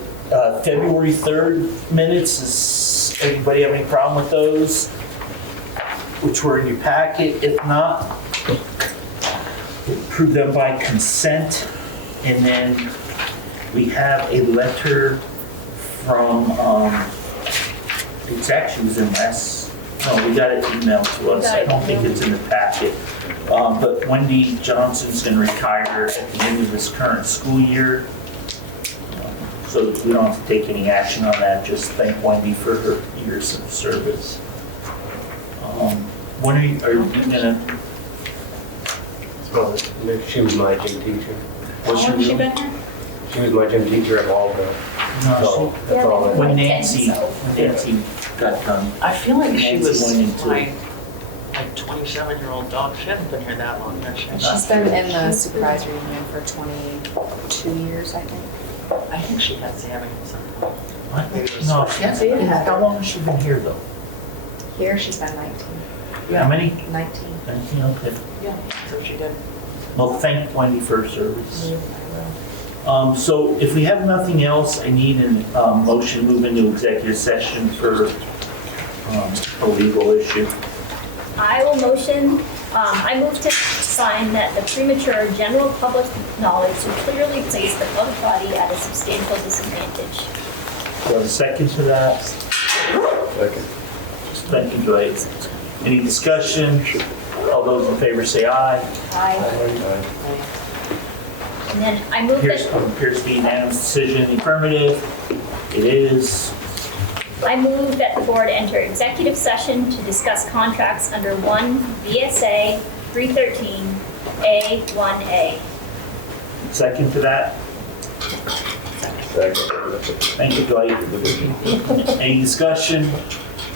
February 3rd minutes, does anybody have any problem with those? Which were in your packet. If not, approve them by consent. And then we have a letter from, it's actually was in no, we got it emailed to us. I don't think it's in the packet. But Wendy Johnson's going to retire at the end of this current school year. So we don't have to take any action on that. Just thank Wendy for her years of service. When are you gonna? Well, she was my gym teacher. How long has she been here? She was my gym teacher at Marlboro. No, That's all I know. when Nancy got done. I feel like she Nancy was went into- my 27-year-old dog. She hasn't been here that long, has she? She's been in the supervisory union for 22 years, I think. I think she has having some. What? No, she hasn't. Yeah. How long has she been here though? Here, she's been 19. How many? 19. 19, okay. Yeah, so she did. Well, thank Wendy for her service. So if we have nothing else, I need a motion to move into executive session for a legal issue. I will motion, I move to sign that the premature general public knowledge will clearly place the public body at a substantial disadvantage. Do I have a second to that? Second. Thank you, Dwight. Any discussion? All those in favor say aye. Aye. And then I move that, Appears to be unanimous decision in the affirmative. It is. I move that the board enter executive session to discuss contracts under 1 VSA 313A1A. Second to that? Second. Thank you, Dwight. Any discussion?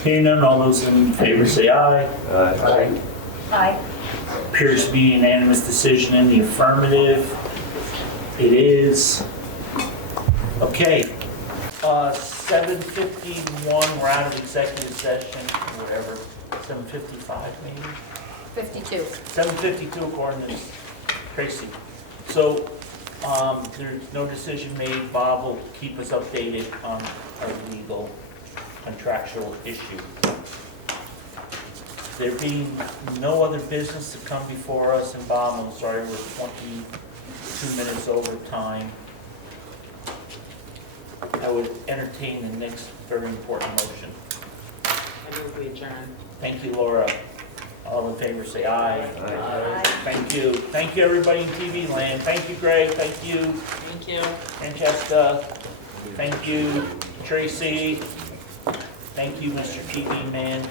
Hearing none, all those in favor say aye. Aye. Aye. Appears to be unanimous decision in the affirmative. It is. Okay. 7:51, we're out of executive session, or whatever. 7:55 maybe? 52. 7:52 according to Tracy. So there's no decision made. Bob will keep us updated on our legal contractual issue. There being no other business to come before us, and Bob, I'm sorry, we're 22 minutes over time. I would entertain the next very important motion. I move we adjourn. Thank you, Laura. All in favor say aye. Aye. Thank you. Thank you, everybody in TV land. Thank you, Greg. Thank you, Thank you. Francesca. Thank you, Tracy. Thank you, Mr. TV man.